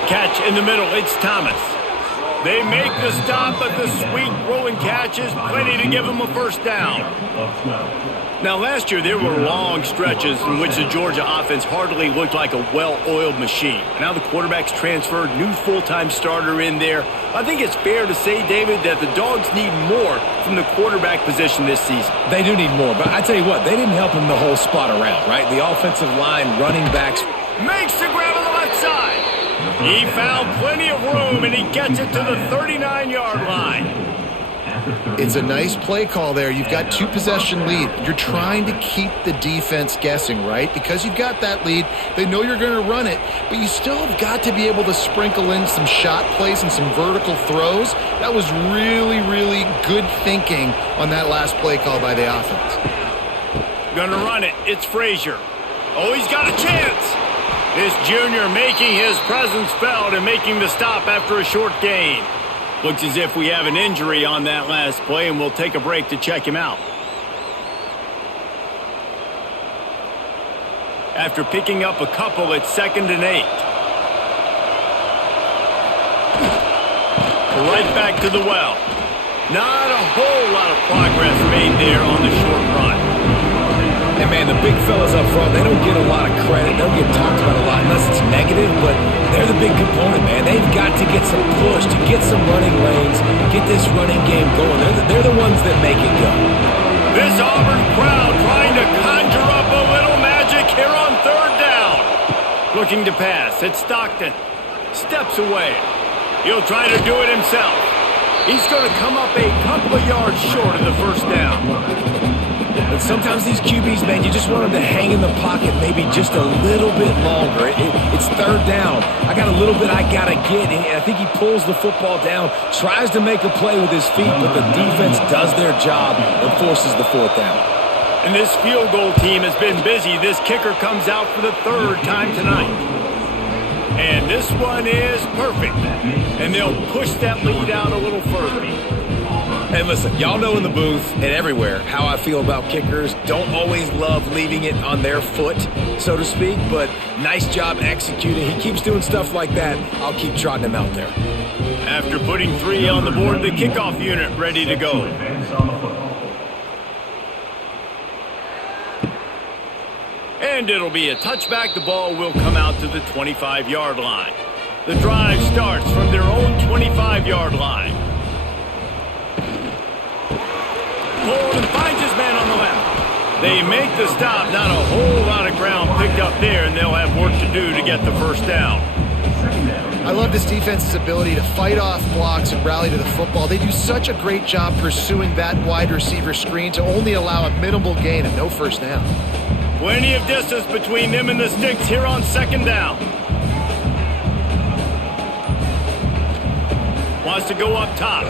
Catch in the middle, it's Thomas. They make the stop, but the sweet throw and catch is plenty to give them a first down. Now, last year, there were long stretches in which the Georgia offense hardly looked like a well-oiled machine. Now the quarterback's transferred, new full-time starter in there. I think it's fair to say, David, that the Dogs need more from the quarterback position this season. They do need more, but I tell you what, they didn't help him the whole spot around, right? The offensive line, running backs. Makes the grab on the left side. He found plenty of room, and he gets it to the 39-yard line. It's a nice play call there. You've got 2-possession lead. You're trying to keep the defense guessing, right? Because you've got that lead, they know you're going to run it, but you still have got to be able to sprinkle in some shot plays and some vertical throws. That was really, really good thinking on that last play call by the offense. Gonna run it. It's Frazier. Oh, he's got a chance. This junior making his presence felt and making the stop after a short gain. Looks as if we have an injury on that last play, and we'll take a break to check him out. After picking up a couple, it's 2nd and 8. Right back to the well. Not a whole lot of progress made there on the short run. And man, the big fellas up front, they don't get a lot of credit. They don't get talked about a lot unless it's negative, but they're the big component, man. They've got to get some push, to get some running lanes, get this running game going. They're the ones that make it go. This Auburn crowd trying to conjure up a little magic here on 3rd down. Looking to pass. It's Stockton. Steps away. He'll try to do it himself. He's going to come up a couple of yards short of the first down. But sometimes these QBs, man, you just want them to hang in the pocket maybe just a little bit longer. It's 3rd down. I got a little bit I got to get. And I think he pulls the football down, tries to make a play with his feet, but the defense does their job and forces the 4th down. And this field goal team has been busy. This kicker comes out for the 3rd time tonight. And this one is perfect. And they'll push that lead out a little further. And listen, y'all know in the booth and everywhere how I feel about kickers. Don't always love leaving it on their foot, so to speak, but nice job executing. He keeps doing stuff like that. I'll keep trotting him out there. After putting 3 on the board, the kickoff unit ready to go. And it'll be a touchback. The ball will come out to the 25-yard line. The drive starts from their own 25-yard line. Bolden finds his man on the left. They make the stop. Not a whole lot of ground picked up there, and they'll have work to do to get the first down. I love this defense's ability to fight off blocks and rally to the football. They do such a great job pursuing that wide receiver screen to only allow a minimal gain and no first down. Plenty of distance between them and the sticks here on second down. Wants to go up top.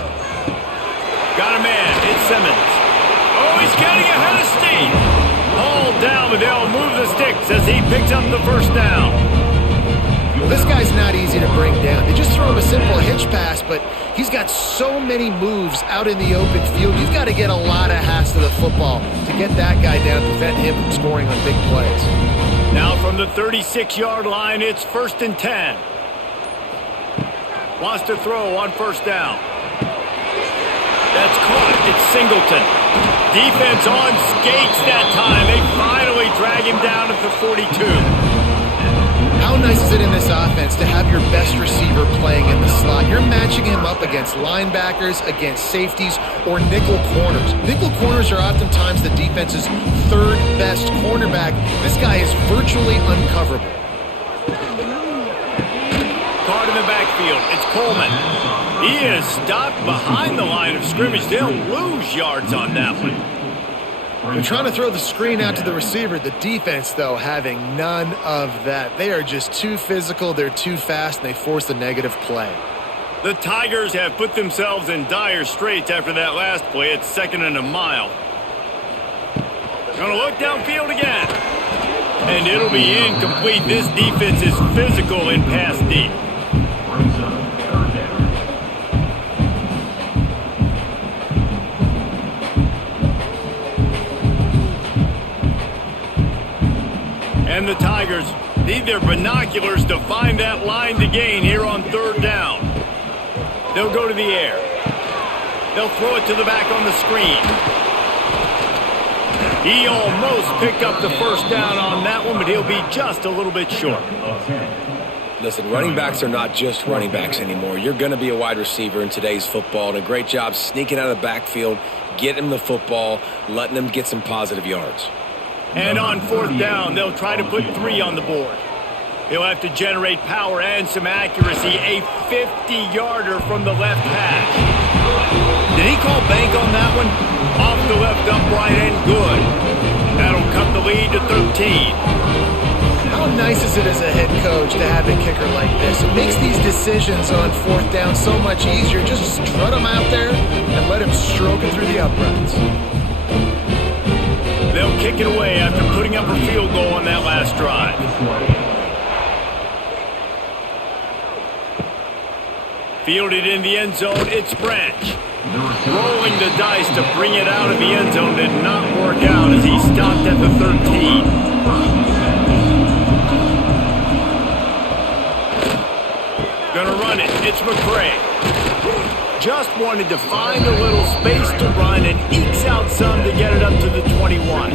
Got a man. It's Simmons. Oh, he's getting ahead of steam. Hauled down, but they'll move the sticks as he picks up the first down. Well, this guy's not easy to bring down. They just throw him a simple hitch pass, but he's got so many moves out in the open field. You've got to get a lot of hats to the football to get that guy down, prevent him from scoring on big plays. Now from the 36-yard line, it's 1st and 10. Wants to throw on first down. That's caught. It's Singleton. Defense on skates that time. They finally drag him down at the 42. How nice is it in this offense to have your best receiver playing in the slot? You're matching him up against linebackers, against safeties, or nickel corners. Nickel corners are oftentimes the defense's third best cornerback. This guy is virtually uncoverable. Caught in the backfield. It's Coleman. He is stopped behind the line of scrimmage. They'll lose yards on that one. They're trying to throw the screen out to the receiver. The defense, though, having none of that. They are just too physical, they're too fast, and they force the negative play. The Tigers have put themselves in dire straits after that last play. It's 2nd and a mile. Going to look downfield again. And it'll be incomplete. This defense is physical in pass deep. And the Tigers need their binoculars to find that line to gain here on 3rd down. They'll go to the air. They'll throw it to the back on the screen. He almost picked up the first down on that one, but he'll be just a little bit short. Listen, running backs are not just running backs anymore. You're going to be a wide receiver in today's football, and a great job sneaking out of the backfield, getting him the football, letting him get some positive yards. And on 4th down, they'll try to put 3 on the board. He'll have to generate power and some accuracy. A 50-yarder from the left hash. Did he call bank on that one? Off the left upright and good. That'll cut the lead to 13. How nice is it as a head coach to have a kicker like this? It makes these decisions on 4th down so much easier. Just strut him out there and let him stroke it through the uprights. They'll kick it away after putting up a field goal on that last drive. Fielded in the end zone, it's Branch. Rolling the dice to bring it out of the end zone did not work out as he stopped at the 13. Gonna run it, it's McCray. Just wanted to find a little space to run and ekes out some to get it up to the 21.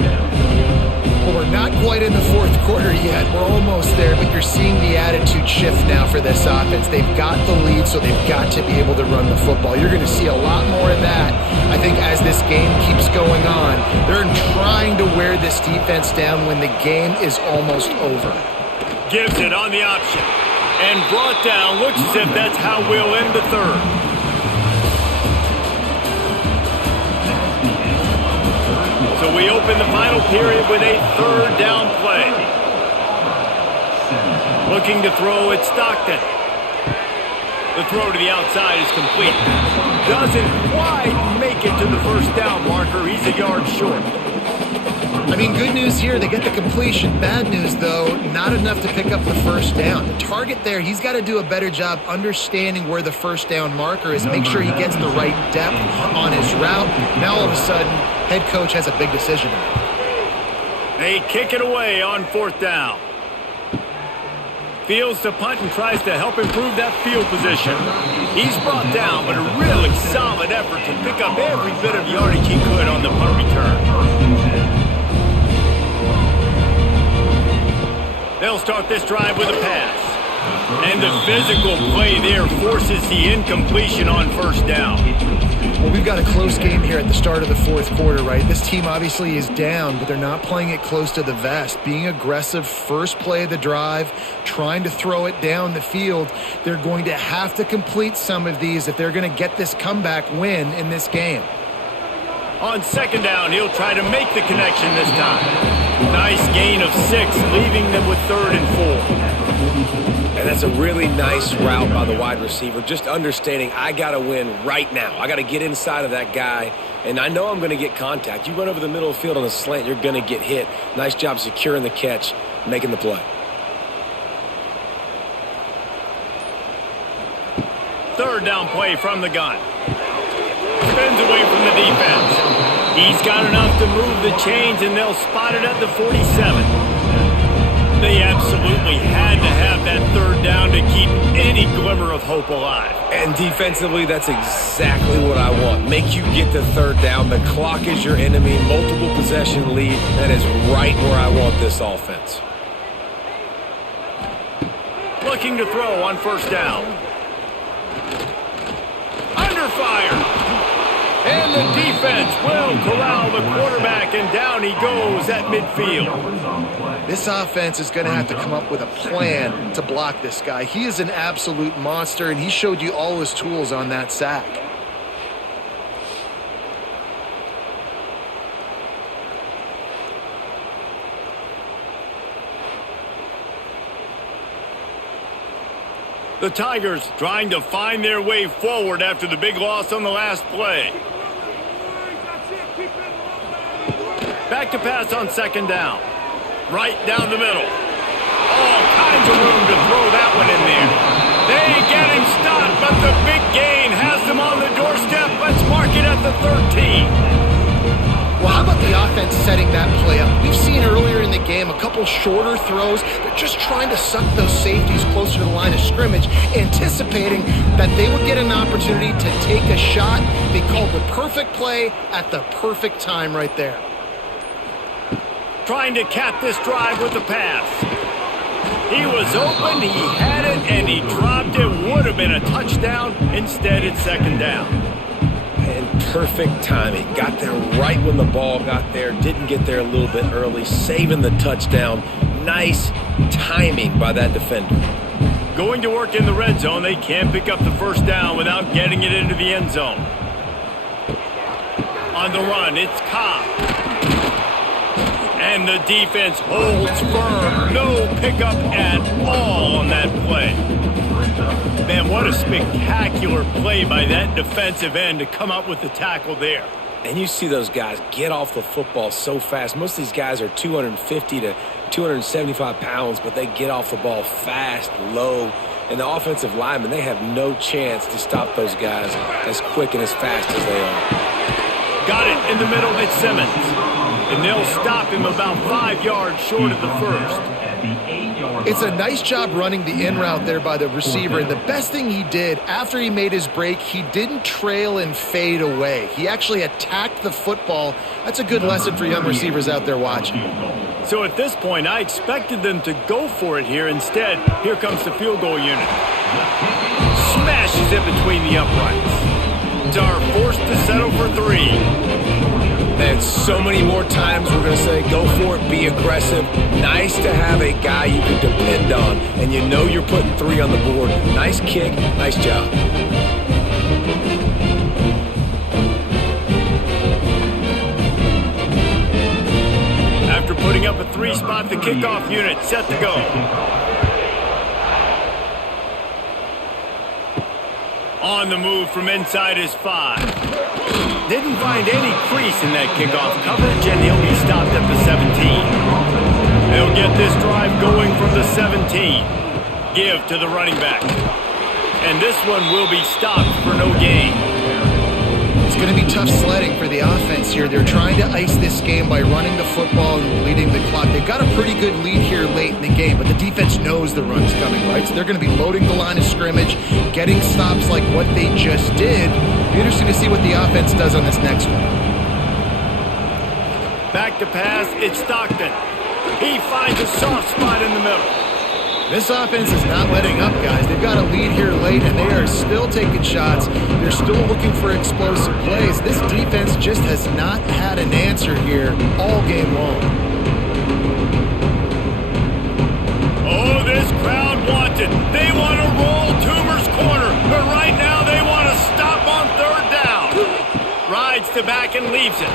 Well, we're not quite in the 4th quarter yet. We're almost there, but you're seeing the attitude shift now for this offense. They've got the lead, so they've got to be able to run the football. You're going to see a lot more of that, I think, as this game keeps going on. They're trying to wear this defense down when the game is almost over. Gives it on the option. And brought down. Looks as if that's how we'll end the 3rd. So we open the final period with a 3rd down play. Looking to throw at Stockton. The throw to the outside is complete. Doesn't quite make it to the first down marker. He's a yard short. I mean, good news here, they get the completion. Bad news, though, not enough to pick up the first down. The target there, he's got to do a better job understanding where the first down marker is, make sure he gets the right depth on his route. Now, all of a sudden, head coach has a big decision. They kick it away on 4th down. Fields the punt and tries to help improve that field position. He's brought down, but a really solid effort to pick up every bit of yardage he could on the punt return. this drive with a pass. And the physical play there forces the incompletion on first down. Well, we've got a close game here at the start of the fourth quarter, right? This team obviously is down, but they're not playing it close to the vest. Being aggressive, first play of the drive, trying to throw it down the field. They're going to have to complete some of these if they're going to get this comeback win in this game. On second down, he'll try to make the connection this time. Nice gain of 6, leaving them with 3rd and 4. And that's a really nice route by the wide receiver, just understanding I got to win right now. I got to get inside of that guy, and I know I'm going to get contact. You run over the middle of the field on a slant, you're going to get hit. Nice job securing the catch, making the play. Third down play from the gun. Spins away from the defense. He's got enough to move the chains, and they'll spot it at the 47. They absolutely had to have that third down to keep any glimmer of hope alive. And defensively, that's exactly what I want. Make you get the third down. The clock is your enemy. Multiple possession lead. That is right where I want this offense. Looking to throw on first down. Under fire. And the defense will corral the quarterback, and down he goes at midfield. This offense is going to have to come up with a plan to block this guy. He is an absolute monster, and he showed you all his tools on that sack. The Tigers trying to find their way forward after the big loss on the last play. Back to pass on second down. Right down the middle. All kinds of room to throw that one in there. They get him stopped, but the big gain has them on the doorstep. Let's mark it at the 13. Well, how about the offense setting that play up? We've seen earlier in the game a couple shorter throws. They're just trying to suck those safeties closer to the line of scrimmage, anticipating that they would get an opportunity to take a shot. They called the perfect play at the perfect time right there. Trying to cap this drive with the pass. He was open, he had it, and he dropped it. Would have been a touchdown. Instead, it's second down. And perfect timing. Got there right when the ball got there. Didn't get there a little bit early. Saving the touchdown. Nice timing by that defender. Going to work in the red zone. They can't pick up the first down without getting it into the end zone. On the run, it's Cobb. And the defense holds firm. No pickup at all on that play. Man, what a spectacular play by that defensive end to come up with the tackle there. And you see those guys get off the football so fast. Most of these guys are 250 to 275 pounds, but they get off the ball fast, low. And the offensive linemen, they have no chance to stop those guys as quick and as fast as they are. Got it in the middle, it's Simmons. And they'll stop him about 5 yards short of the first. It's a nice job running the in route there by the receiver. And the best thing he did after he made his break, he didn't trail and fade away. He actually attacked the football. That's a good lesson for young receivers out there watching. So at this point, I expected them to go for it here. Instead, here comes the field goal unit. Smashes it between the uprights. Are forced to settle for 3. And so many more times we're going to say, go for it, be aggressive. Nice to have a guy you can depend on. And you know you're putting 3 on the board. Nice kick, nice job. After putting up a 3 spot, the kickoff unit set to go. On the move from inside his 5. Didn't find any crease in that kickoff coverage, and he'll be stopped at the 17. They'll get this drive going from the 17. Give to the running back. And this one will be stopped for no gain. It's going to be tough sledding for the offense here. They're trying to ice this game by running the football and bleeding the clock. They've got a pretty good lead here late in the game, but the defense knows the run's coming, right? So they're going to be loading the line of scrimmage, getting stops like what they just did. Be interesting to see what the offense does on this next one. Back to pass, it's Stockton. He finds a soft spot in the middle. This offense is not letting up, guys. They've got a lead here late, and they are still taking shots. They're still looking for explosive plays. This defense just has not had an answer here all game long. Oh, this crowd wants it. They want to roll Toomer's corner, but right now they want to stop on third down. Rides to back and leaves it.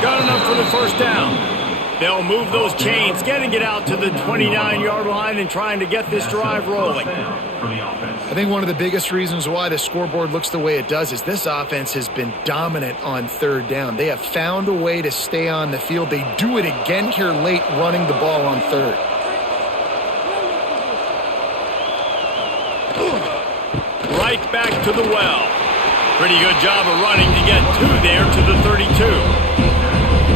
Got enough for the first down. They'll move those chains, getting it out to the 29-yard line and trying to get this drive rolling. I think one of the biggest reasons why the scoreboard looks the way it does is this offense has been dominant on third down. They have found a way to stay on the field. They do it again here late, running the ball on third. Right back to the well. Pretty good job of running to get two there to the 32.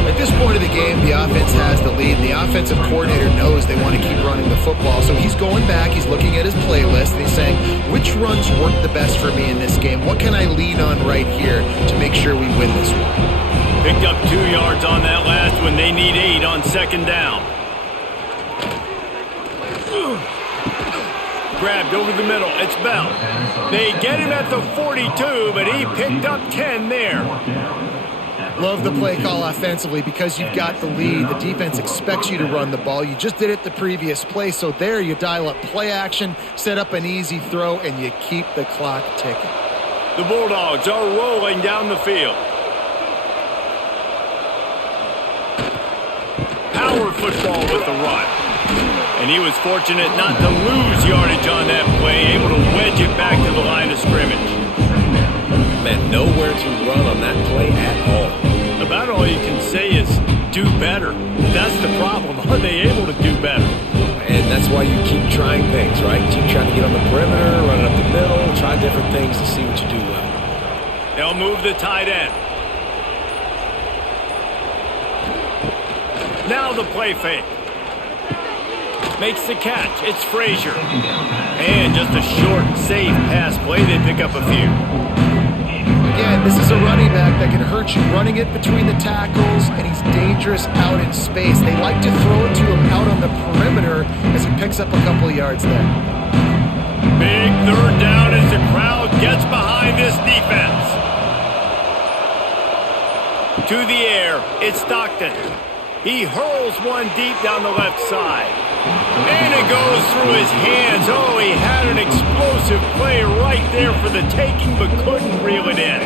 At this point of the game, the offense has the lead, and the offensive coordinator knows they want to keep running the football. So he's going back, he's looking at his playlist, and he's saying, which runs work the best for me in this game? What can I lean on right here to make sure we win this one? Picked up 2 yards on that last one. They need 8 on second down. Grabbed over the middle. It's Bell. They get him at the 42, but he picked up 10 there. Love the play call offensively because you've got the lead. The defense expects you to run the ball. You just did it the previous play, so there you dial up play action, set up an easy throw, and you keep the clock ticking. The Bulldogs are rolling down the field. Power football with the run. And he was fortunate not to lose yardage on that play, able to wedge it back to the line of scrimmage. Man, nowhere to run on that play at all. About all you can say is do better. That's the problem. Are they able to do better? And that's why you keep trying things, right? Keep trying to get on the perimeter, run it up the middle, try different things to see what you do well. They'll move the tight end. Now the play fake. Makes the catch. It's Frazier. And just a short, safe pass play. They pick up a few. Again, this is a running back that can hurt you running it between the tackles, and he's dangerous out in space. They like to throw it to him out on the perimeter as he picks up a couple of yards there. Big third down as the crowd gets behind this defense. To the air, it's Stockton. He hurls one deep down the left side. And it goes through his hands. Oh, he had an explosive play right there for the taking, but couldn't reel it in.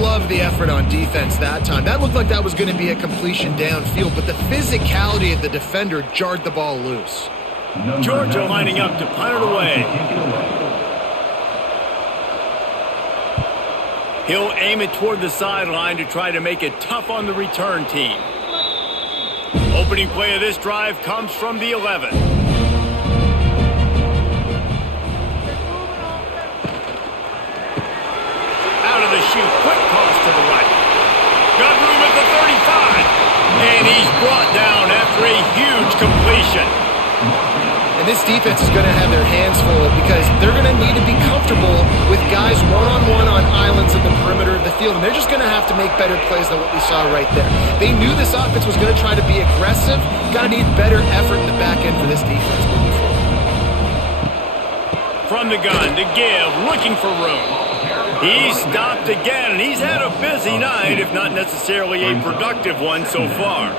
Love the effort on defense that time. That looked like that was going to be a completion downfield, but the physicality of the defender jarred the ball loose. Georgia lining up to punt it away. He'll aim it toward the sideline to try to make it tough on the return team. Opening play of this drive comes from the 11. Out of the chute, quick cross to the right. Got room at the 35. And he's brought down after a huge completion. And this defense is going to have their hands full because they're going to need to be comfortable with guys one-on-one on islands in the perimeter of the field. And they're just going to have to make better plays than what we saw right there. They knew this offense was going to try to be aggressive. Got to need better effort in the back end for this defense. From the gun to give, looking for room. He stopped again, and he's had a busy night, if not necessarily a productive one so far.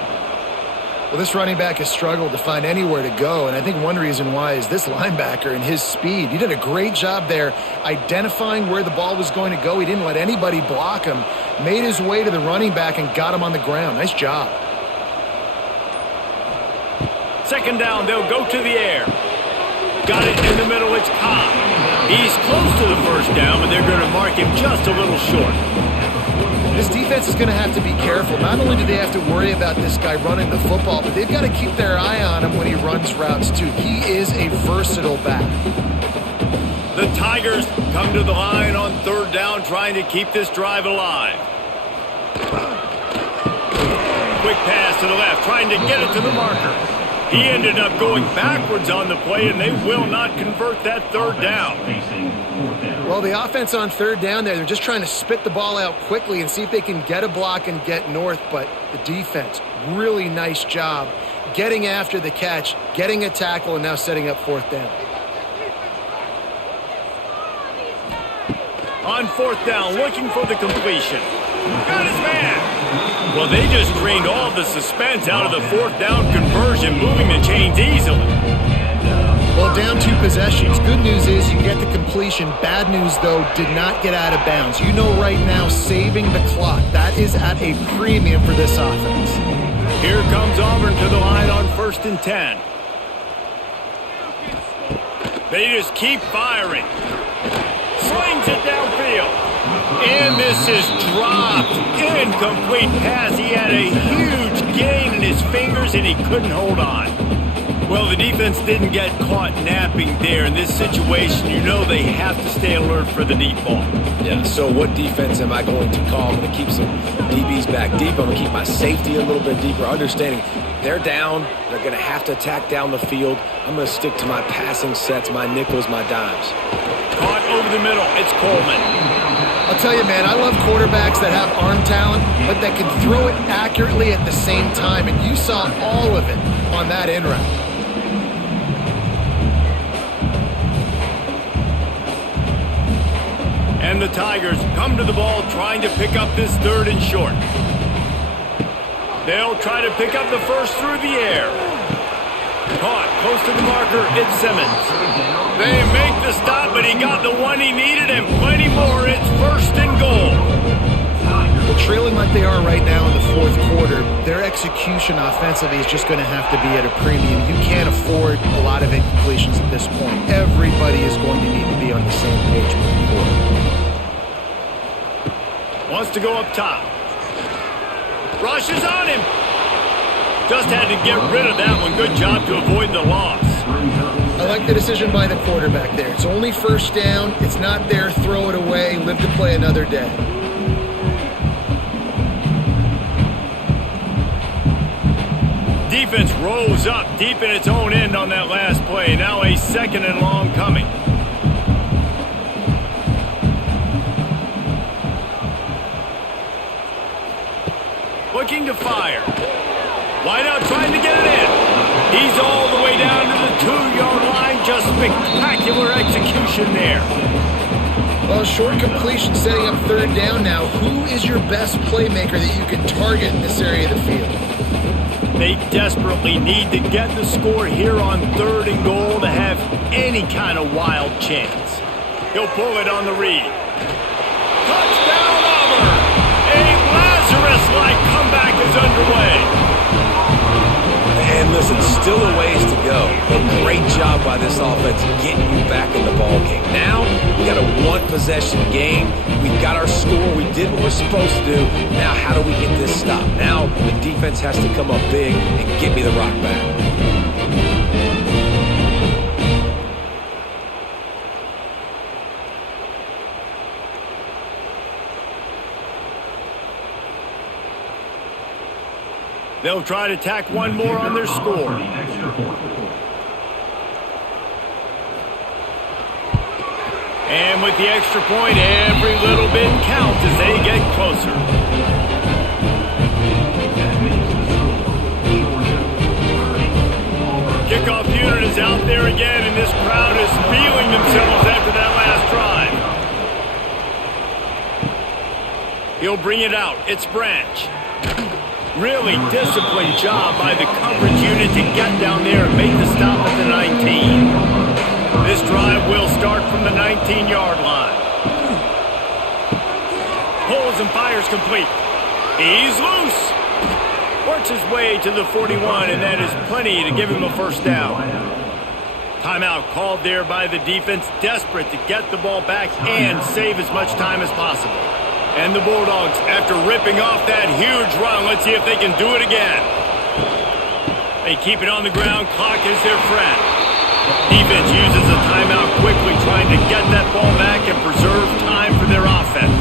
Well, this running back has struggled to find anywhere to go, and I think one reason why is this linebacker and his speed. He did a great job there identifying where the ball was going to go. He didn't let anybody block him, made his way to the running back and got him on the ground. Nice job. Second down, they'll go to the air. Got it in the middle, it's Cobb. He's close to the first down, but they're going to mark him just a little short. This defense is going to have to be careful. Not only do they have to worry about this guy running the football, but they've got to keep their eye on him when he runs routes too. He is a versatile back. The Tigers come to the line on third down, trying to keep this drive alive. Quick pass to the left, trying to get it to the marker. He ended up going backwards on the play, and they will not convert that third down. Well, the offense on third down there, they're just trying to spit the ball out quickly and see if they can get a block and get north, but the defense, really nice job getting after the catch, getting a tackle, and now setting up fourth down. On fourth down, looking for the completion. Got his man. Well, they just drained all the suspense out of the fourth down conversion, moving the chains easily. Well, down 2 possessions. Good news is you get the completion. Bad news, though, did not get out of bounds. You know right now, saving the clock. That is at a premium for this offense. Here comes Auburn to the line on 1st and 10. They just keep firing. Slings it downfield. And this is dropped. Incomplete pass. He had a huge gain in his fingers, and he couldn't hold on. Well, the defense didn't get caught napping there. In this situation, you know they have to stay alert for the deep ball. Yeah, so what defense am I going to call? I'm going to keep some DBs back deep. I'm going to keep my safety a little bit deeper, understanding they're down. They're going to have to attack down the field. I'm going to stick to my passing sets, my nickels, my dimes. Caught over the middle. It's Coleman. I'll tell you, man, I love quarterbacks that have arm talent, but that can throw it accurately at the same time, and you saw all of it on that end route. And the Tigers come to the ball trying to pick up this 3rd and short. They'll try to pick up the first through the air. Caught close to the marker, it's Simmons. They make the stop, but he got the one he needed and plenty more. It's 1st and goal. Well, trailing like they are right now in the 4th quarter, their execution offensively is just going to have to be at a premium. You can't afford a lot of incompletions at this point. Everybody is going to need to be on the same page moving forward. Wants to go up top. Rushes on him. Just had to get rid of that one. Good job to avoid the loss. I like the decision by the quarterback there. It's only 1st down. It's not there. Throw it away. Live to play another day. Defense rose up deep in its own end on that last play. Now a 2nd and long coming. Looking to fire. Wide out trying to get it in. He's all the way down to the 2-yard line. Just spectacular execution there. Well, short completion setting up 3rd down now. Who is your best playmaker that you can target in this area of the field? They desperately need to get the score here on 3rd and goal to have any kind of wild chance. He'll pull it on the read. Touchdown, Auburn! A Lazarus-like comeback is underway. And listen, still a ways to go. A great job by this offense getting you back in the ball game. Now, we got a 1-possession game. We've got our score. We did what we're supposed to do. Now, how do we get this stop? Now, the defense has to come up big and get me the rock back. They'll try to tack one more on their score. And with the extra point, every little bit counts as they get closer. Kickoff unit is out there again, and this crowd is feeling themselves after that last drive. He'll bring it out. It's Branch. Really disciplined job by the coverage unit to get down there and make the stop at the 19. This drive will start from the 19-yard line. Pulls and fires complete. He's loose. Works his way to the 41, and that is plenty to give him a 1st down. Timeout called there by the defense, desperate to get the ball back and save as much time as possible. And the Bulldogs, after ripping off that huge run, let's see if they can do it again. They keep it on the ground. Clock is their friend. Defense uses a timeout quickly, trying to get that ball back and preserve time for their offense.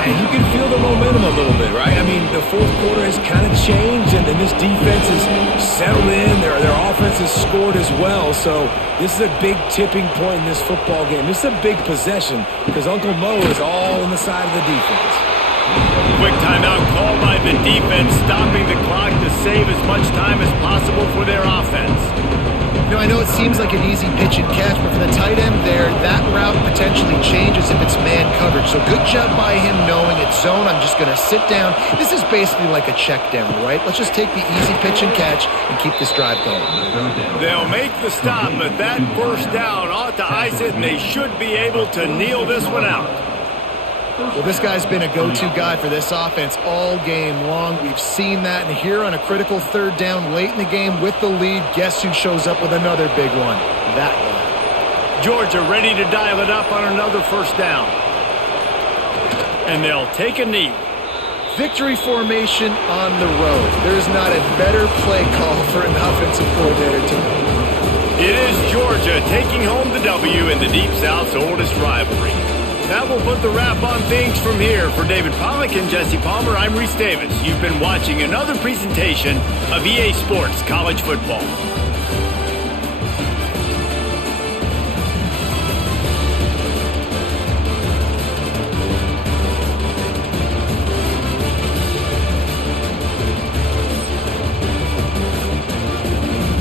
And you can feel the momentum a little bit, right? I mean, the 4th quarter has kind of changed, and this defense is settled in. Their offense has scored as well. So this is a big tipping point in this football game. This is a big possession because Uncle Mo is all on the side of the defense. Quick timeout called by the defense, stopping the clock to save as much time as possible for their offense. You know, I know it seems like an easy pitch and catch, but for the tight end there, that route potentially changes if it's man coverage. So good job by him knowing it's zone. I'm just going to sit down. This is basically like a check down, right? Let's just take the easy pitch and catch and keep this drive going. They'll make the stop, but that first down ought to ice it, and they should be able to kneel this one out. Well, this guy's been a go-to guy for this offense all game long. We've seen that, and here on a critical third down late in the game with the lead, guess who shows up with another big one? That guy. Georgia ready to dial it up on another first down. And they'll take a knee. Victory formation on the road. There's not a better play call for an offensive coordinator to make. It is Georgia taking home the W in the Deep South's oldest rivalry. That will put the wrap on things from here. For David Pollack and Jesse Palmer, I'm Reese Davis. You've been watching another presentation of EA Sports College Football.